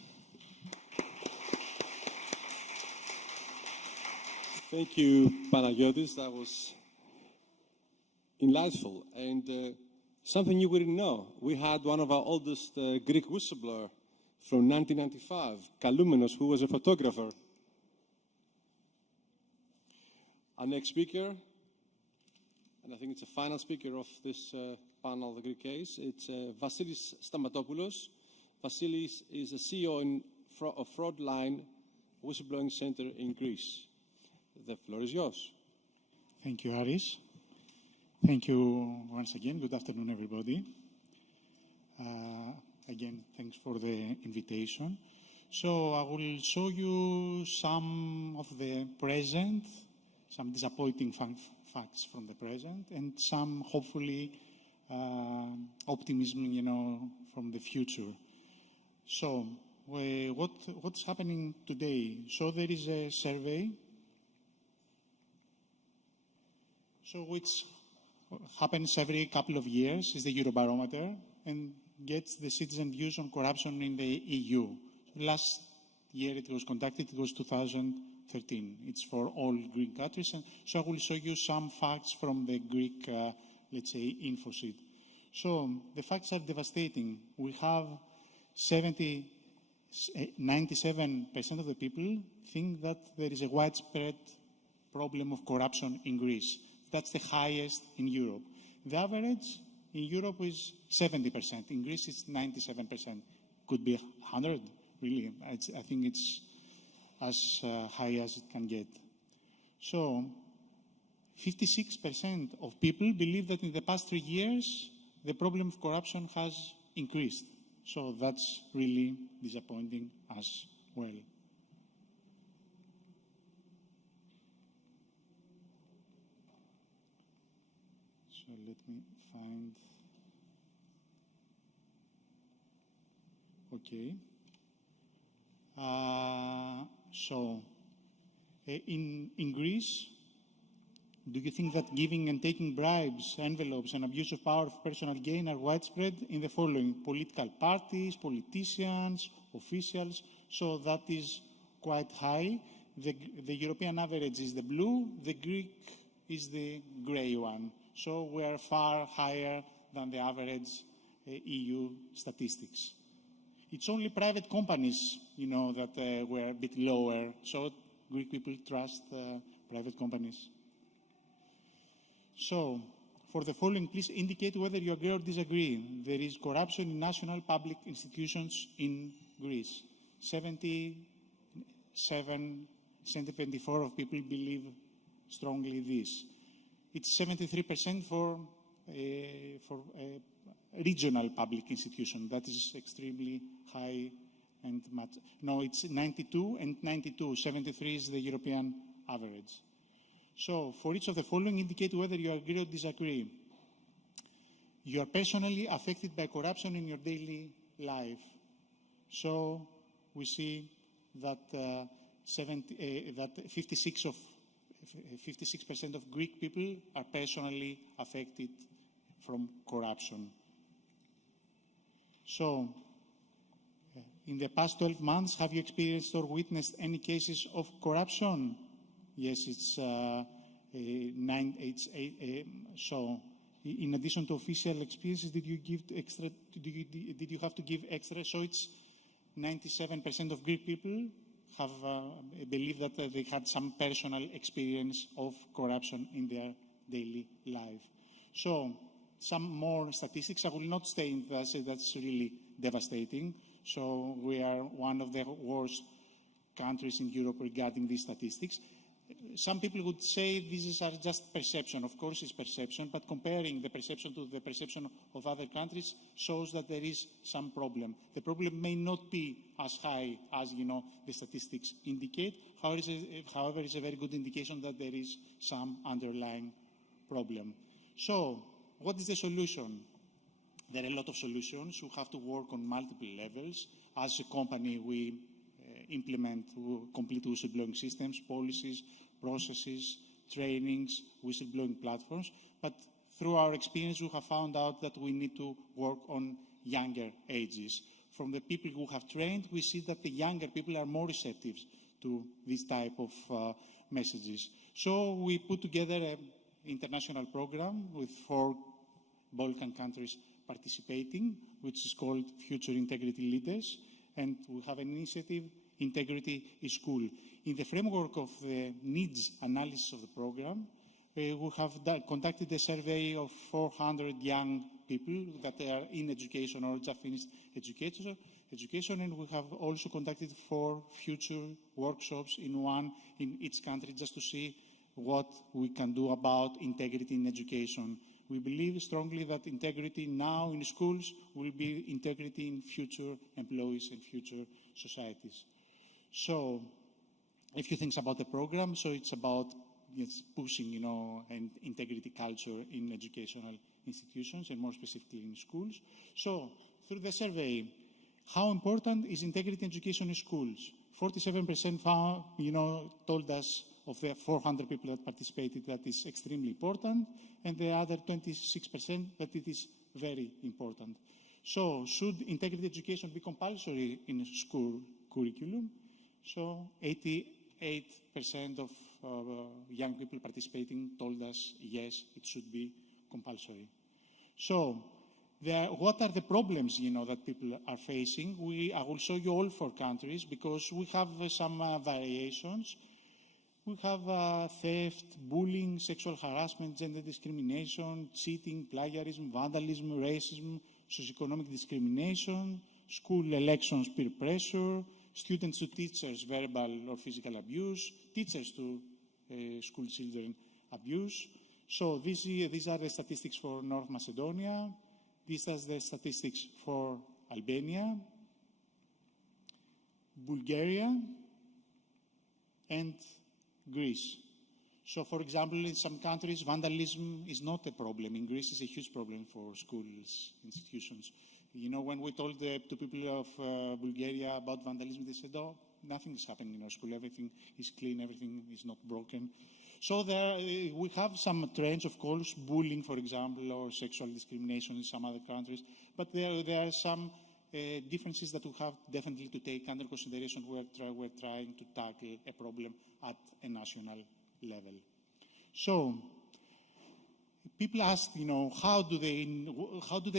Thank you, Panagiotis. That was delightful. And something you wouldn't know. We had one of our oldest Greek whistleblowers from 1995, Kaloumenos, who was a photographer. Our next speaker, and I think it's the final speaker of this panel, the Greek case, it's Vassilis Stamatopoulos. Vassilis is the CEO of Fraudline Whistleblowing Center in Greece. The floor is yours. Thank you, Aris. Thank you once again. Good afternoon, everybody. Again, thanks for the invitation So I will show you some of the present, some disappointing facts from the present, and some hopefully optimism, from the future. So what's happening today? So there is a survey, so which happens every couple of years, is the Eurobarometer, and gets the citizen views on corruption in the EU. Last year it was conducted, it was 2013. It's for all Greek countries. And so I will show you some facts from the Greek, let's say, info sheet. So the facts are devastating. We have 97% of the people think that there is a widespread problem of corruption in Greece. That's the highest in Europe. The average in Europe is 70%. In Greece, it's 97%. Could be 100, really. I think it's as high as it can get. So 56% of people believe that in the past 3 years, the problem of corruption has increased. So that's really disappointing as well. So let me find. Okay. In Greece, do you think that giving and taking bribes, envelopes, and abuse of power for personal gain are widespread in the following? Political parties, politicians, officials. So that is quite high. The European average is the blue, the Greek is the grey one. So we are far higher than the average EU statistics. It's only private companies, that were a bit lower. So Greek people trust private companies. So, for the following, please indicate whether you agree or disagree. There is corruption in national public institutions in Greece. 74 of people believe strongly this. It's 73% for regional public institution. That is extremely high and much. No, it's 92 and 92. 73 is the European average. So, for each of the following, indicate whether you agree or disagree. You are personally affected by corruption in your daily life. So, we see that 56% of Greek people are personally affected from corruption. So, in the past 12 months, have you experienced or witnessed any cases of corruption? Yes, it's 9. So, in addition to official experiences, did you give extra? Did you have to give extra? So it's 97% of Greek people have believe that they had some personal experience of corruption in their daily life. So, some more statistics. I will not stay in that. Say that's really devastating. So we are one of the worst countries in Europe regarding these statistics. Some people would say these are just perception. Of course, it's perception, but comparing the perception to the perception of other countries shows that there is some problem. The problem may not be as high as the statistics indicate. However, it's a very good indication that there is some underlying problem. So, what is the solution? There are a lot of solutions. We have to work on multiple levels. As a company, we implement complete whistleblowing systems, policies, processes, trainings, whistleblowing platforms. But through our experience, we have found out that we need to work on younger ages. From the people who have trained, we see that the younger people are more receptive to this type of messages. So we put together an international program with 4 Balkan countries participating, which is called Future Integrity Leaders. And we have an initiative, Integrity is Cool. In the framework of the needs analysis of the program, we have conducted a survey of 400 young people that are in education or just finished education, and we have also conducted 4 future workshops in each country just to see what we can do about integrity in education. We believe strongly that integrity now in schools will be integrity in future employees and future societies. So, a few things about the program. So it's about pushing, an integrity culture in educational institutions and more specifically in schools. So, through the survey, how important is integrity education in schools? 47% found, told us of the 400 people that participated that is extremely important, and the other 26% that it is very important. So, should integrity education be compulsory in school curriculum? So, 88% of young people participating told us yes, it should be compulsory. So, what are the problems, that people are facing? I will show you all 4 countries because we have some variations. We have theft, bullying, sexual harassment, gender discrimination, cheating, plagiarism, vandalism, racism, socioeconomic discrimination, school elections, peer pressure, students to teachers, verbal or physical abuse, teachers to school children abuse. So these are the statistics for North Macedonia. These are the statistics for Albania, Bulgaria, and Greece. So, for example, in some countries, vandalism is not a problem. In Greece, it's a huge problem for schools, institutions. When we told the people of Bulgaria about vandalism, they said, oh, nothing is happening in our school. Everything is clean. Everything is not broken. So we have some trends, of course, bullying, for example, or sexual discrimination in some other countries. But there are some differences that we have definitely to take under consideration. We're trying to tackle a problem at a national level. So people ask, how do they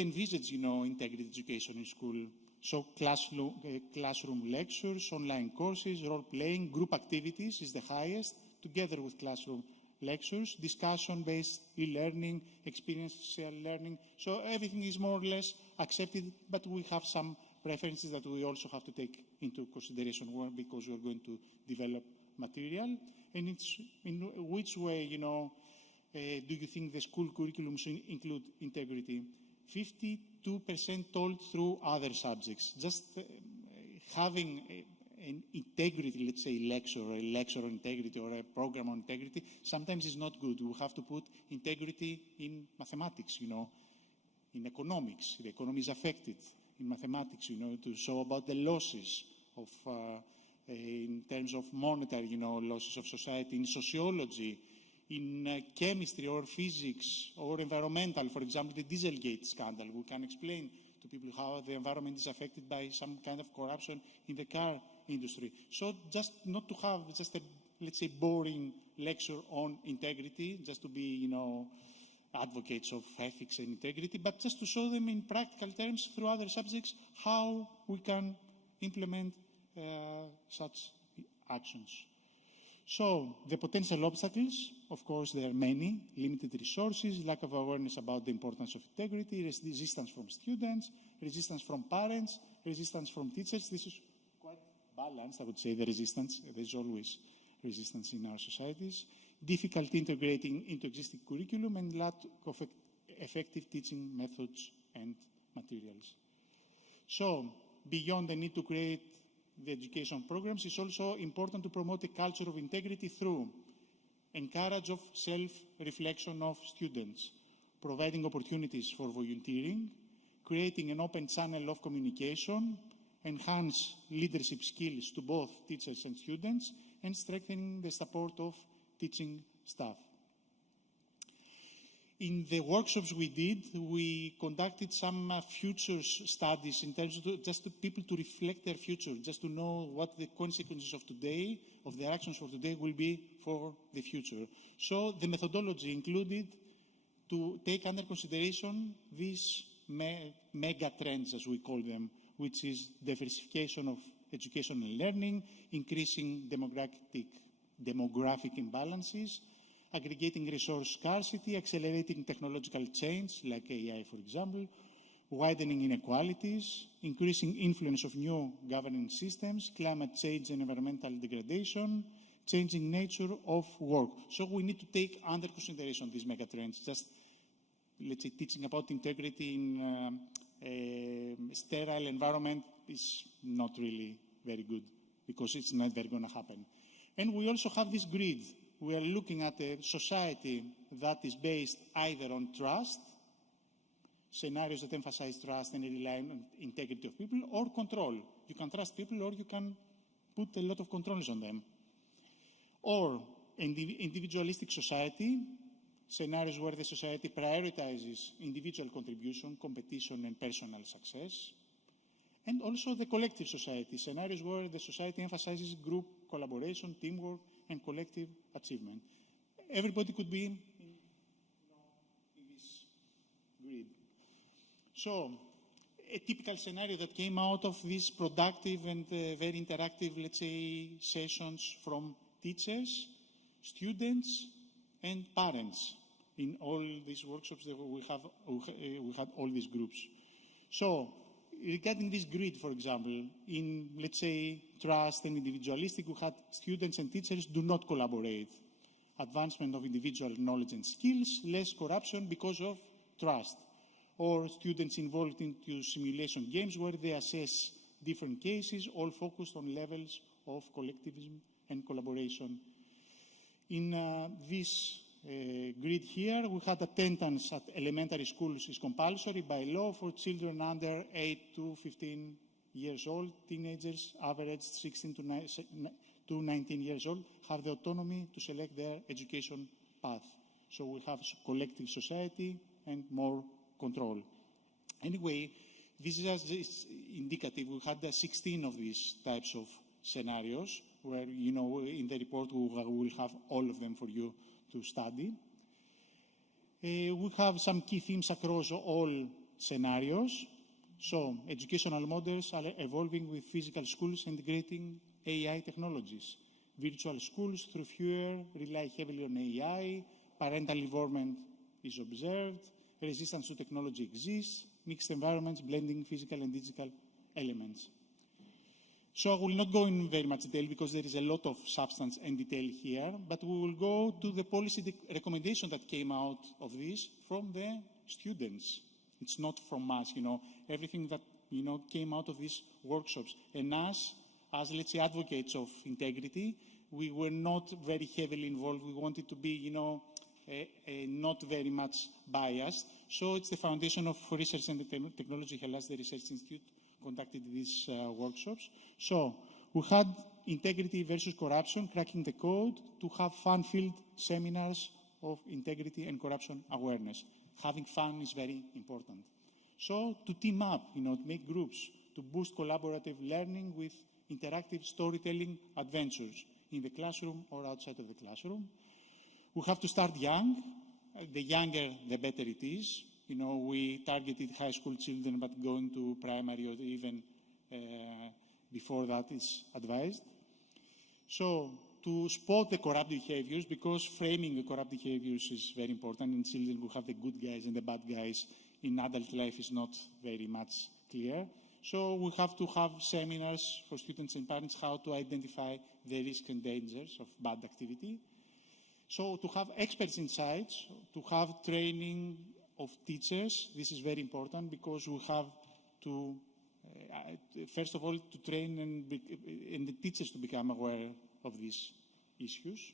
envisage, integrated education in school? So classroom lectures, online courses, role-playing, group activities is the highest, together with classroom lectures, discussion-based e-learning, experiential learning. So everything is more or less accepted, but we have some preferences that we also have to take into consideration because we're going to develop material. And in which way, do you think the school curriculum should include integrity? 52% told through other subjects. Just having an integrity, let's say, lecture, or a lecture on integrity, or a program on integrity, sometimes is not good. We have to put integrity in mathematics, in economics. The economy is affected in mathematics, to show about the losses of, in terms of monetary, losses of society, in sociology, in chemistry or physics or environmental. For example, the Dieselgate scandal. We can explain to people how the environment is affected by some kind of corruption in the car industry. So just not to have just a, let's say, boring lecture on integrity, just to be, advocates of ethics and integrity, but just to show them in practical terms through other subjects how we can implement such actions. So the potential obstacles, of course, there are many: limited resources, lack of awareness about the importance of integrity, resistance from students, resistance from parents, resistance from teachers. This is quite balanced, I would say, the resistance. There's always resistance in our societies. Difficulty integrating into existing curriculum and lack of effective teaching methods and materials. So, beyond the need to create the education programs, it's also important to promote a culture of integrity through encourage of self-reflection of students, providing opportunities for volunteering, creating an open channel of communication, enhance leadership skills to both teachers and students, and strengthening the support of teaching staff. In the workshops we did, we conducted some futures studies in terms of just to people to reflect their future, just to know what the consequences of today, of their actions for today, will be for the future. So the methodology included to take under consideration these mega trends, as we call them, which is diversification of education and learning, increasing demographic imbalances, aggregating resource scarcity, accelerating technological change, like AI, for example, widening inequalities, increasing influence of new governance systems, climate change and environmental degradation, changing nature of work. So we need to take under consideration these megatrends. Just let's say, teaching about integrity in a sterile environment is not really very good, because it's never going to happen. And we also have this grid. We are looking at a society that is based either on trust, scenarios that emphasize trust and rely on integrity of people, or control. You can trust people, or you can put a lot of controls on them. Or individualistic society, scenarios where the society prioritizes individual contribution, competition, and personal success. And also the collective society, scenarios where the society emphasizes group collaboration, teamwork, and collective achievement. Everybody could be in this grid. So, a typical scenario that came out of these productive and very interactive, let's say, sessions from teachers, students, and parents in all these workshops that we had all these groups. So, regarding this grid, for example, in, let's say, trust and individualistic, we had students and teachers do not collaborate. Advancement of individual knowledge and skills, less corruption because of trust. Or students involved into simulation games where they assess different cases, all focused on levels of collectivism and collaboration. In this grid here, we had attendance at elementary schools is compulsory by law for children under 8 to 15 years old. Teenagers, average 16 to 19 years old, have the autonomy to select their education path. So we have collective society and more control. Anyway, this is just indicative. We had 16 of these types of scenarios where, you know, in the report we will have all of them for you to study. We have some key themes across all scenarios. So, educational models are evolving with physical schools integrating AI technologies. Virtual schools, through fewer, rely heavily on AI. Parental involvement is observed. Resistance to technology exists. Mixed environments blending physical and digital elements. So I will not go in very much detail because there is a lot of substance and detail here, but we will go to the policy recommendation that came out of this from the students. It's not from us, you know, everything that, you know, came out of these workshops. And us, as, let's say, advocates of integrity, we were not very heavily involved. We wanted to be, you know, not very much biased. So it's the Foundation of Research and Technology, Hellas, the Research Institute, conducted these workshops. So we had integrity versus corruption, cracking the code, to have fun-filled seminars of integrity and corruption awareness. Having fun is very important. So to team up, you know, to make groups, to boost collaborative learning with interactive storytelling adventures in the classroom or outside of the classroom. We have to start young. The younger, the better it is. You know, we targeted high school children, but going to primary or even before that is advised. So, to spot the corrupt behaviors, because framing the corrupt behaviors is very important. In children, we have the good guys and the bad guys. In adult life, is not very much clear. So, we have to have seminars for students and parents how to identify the risks and dangers of bad activity. So, to have experts insights, to have training of teachers, this is very important because we have to, first of all, to train and the teachers to become aware of these issues.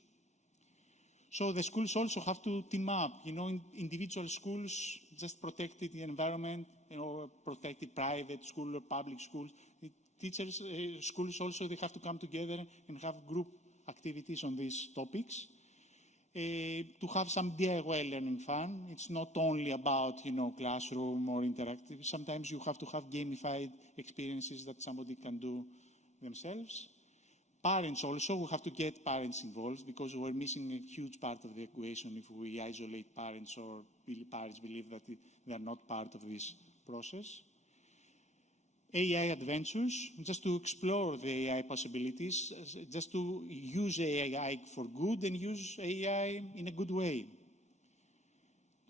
So the schools also have to team up. You know, individual schools just protected the environment, you know, protected private school or public schools. The teachers, schools also, they have to come together and have group activities on these topics. To have some DIY learning fun. It's not only about, you know, classroom or interactive. Sometimes you have to have gamified experiences that somebody can do themselves. Parents also, we have to get parents involved because we're missing a huge part of the equation if we isolate parents or parents believe that they are not part of this process. AI adventures, just to explore the AI possibilities, just to use AI for good and use AI in a good way.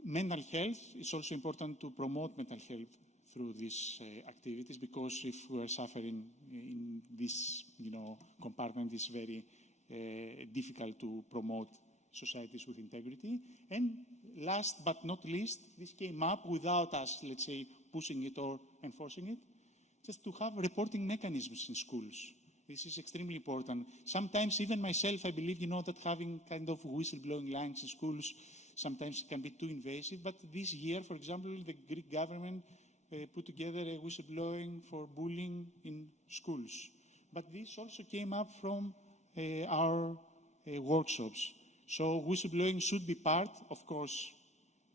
Mental health is also important to promote mental health through these activities because if we're suffering in this, you know, compartment, it's very difficult to promote societies with integrity. And last but not least, this came up without us, let's say, pushing it or enforcing it, just to have reporting mechanisms in schools. This is extremely important. Sometimes, even myself, I believe, that having kind of whistleblowing lines in schools sometimes can be too invasive. But this year, for example, the Greek government put together a whistleblowing for bullying in schools. But this also came up from our workshops. So whistleblowing should be part, of course,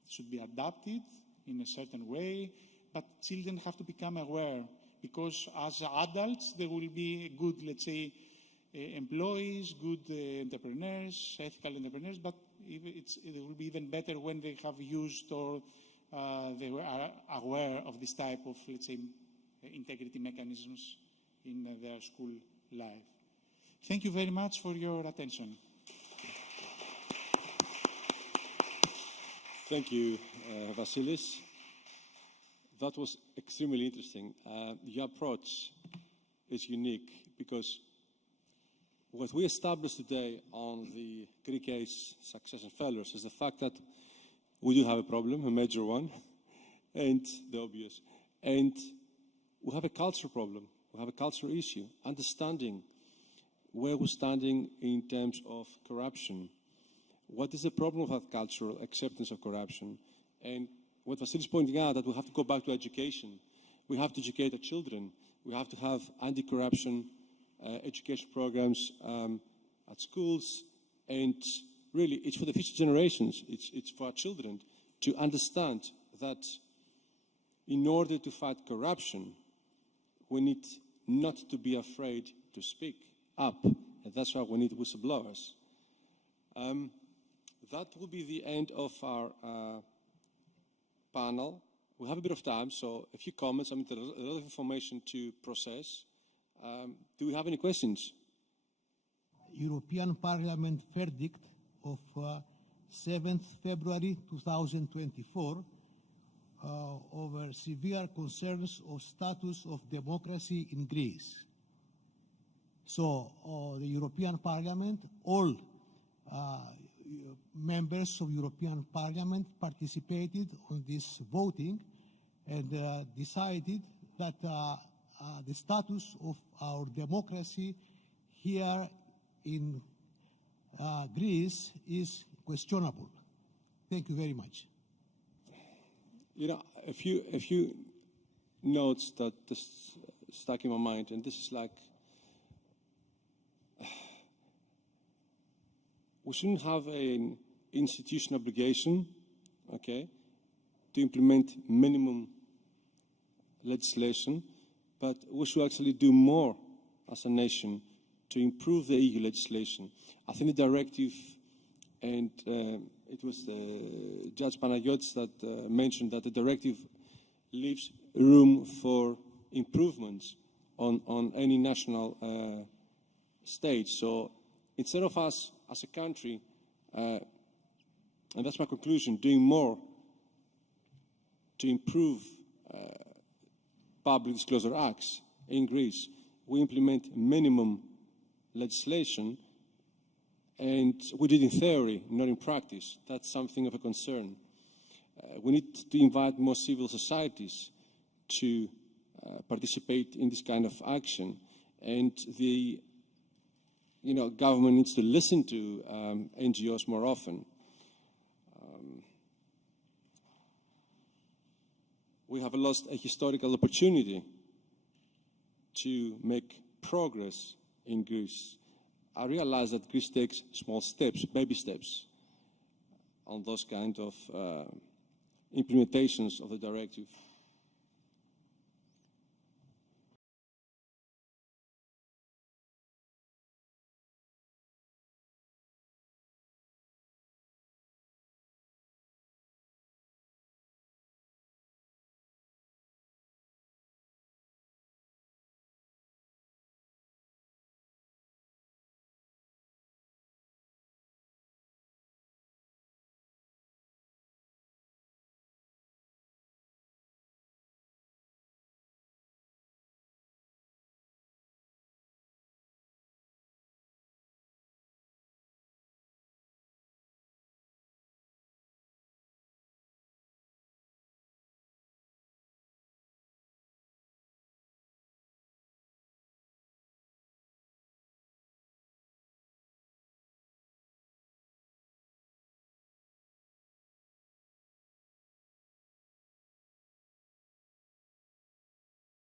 should be adapted in a certain way, but children have to become aware, because as adults there will be good, let's say, employees, good entrepreneurs, ethical entrepreneurs, but it will be even better when they have used or they are aware of this type of, let's say, integrity mechanisms in their school life. Thank you very much for your attention. Thank you, Vassilis. That was extremely interesting. Your approach is unique because what we established today on the Greek case success and failures is the fact that we do have a problem, a major one, and the obvious. And we have a cultural problem. We have a cultural issue, understanding where we're standing in terms of corruption. What is the problem with that cultural acceptance of corruption? And what Vassilis is pointing out, that we have to go back to education. We have to educate our children. We have to have anti-corruption education programs at schools. And really, it's for the future generations. It's for our children to understand that in order to fight corruption, we need not to be afraid to speak up. And that's why we need whistleblowers. That will be the end of our panel. We have a bit of time, so a few comments. There's a lot of information to process. Do we have any questions? European Parliament verdict of 7th February 2024 over severe concerns of status of democracy in Greece. So the European Parliament, all members of European Parliament participated on this voting and decided that the status of our democracy here in Greece is questionable. Thank you very much. A few notes that just stuck in my mind, and this is like, we shouldn't have an institutional obligation, okay, to implement minimum legislation, but we should actually do more as a nation to improve the EU legislation. I think the directive, and it was Judge Panagiotis that mentioned that the directive leaves room for improvements on any national stage. So instead of us as a country, and that's my conclusion, doing more to improve public disclosure acts in Greece, we implement minimum legislation, and we did in theory, not in practice. That's something of a concern. We need to invite more civil societies to participate in this kind of action, and the government needs to listen to NGOs more often. We have lost a historical opportunity to make progress in Greece. I realize that Greece takes small steps, baby steps, on those kind of implementations of the directive.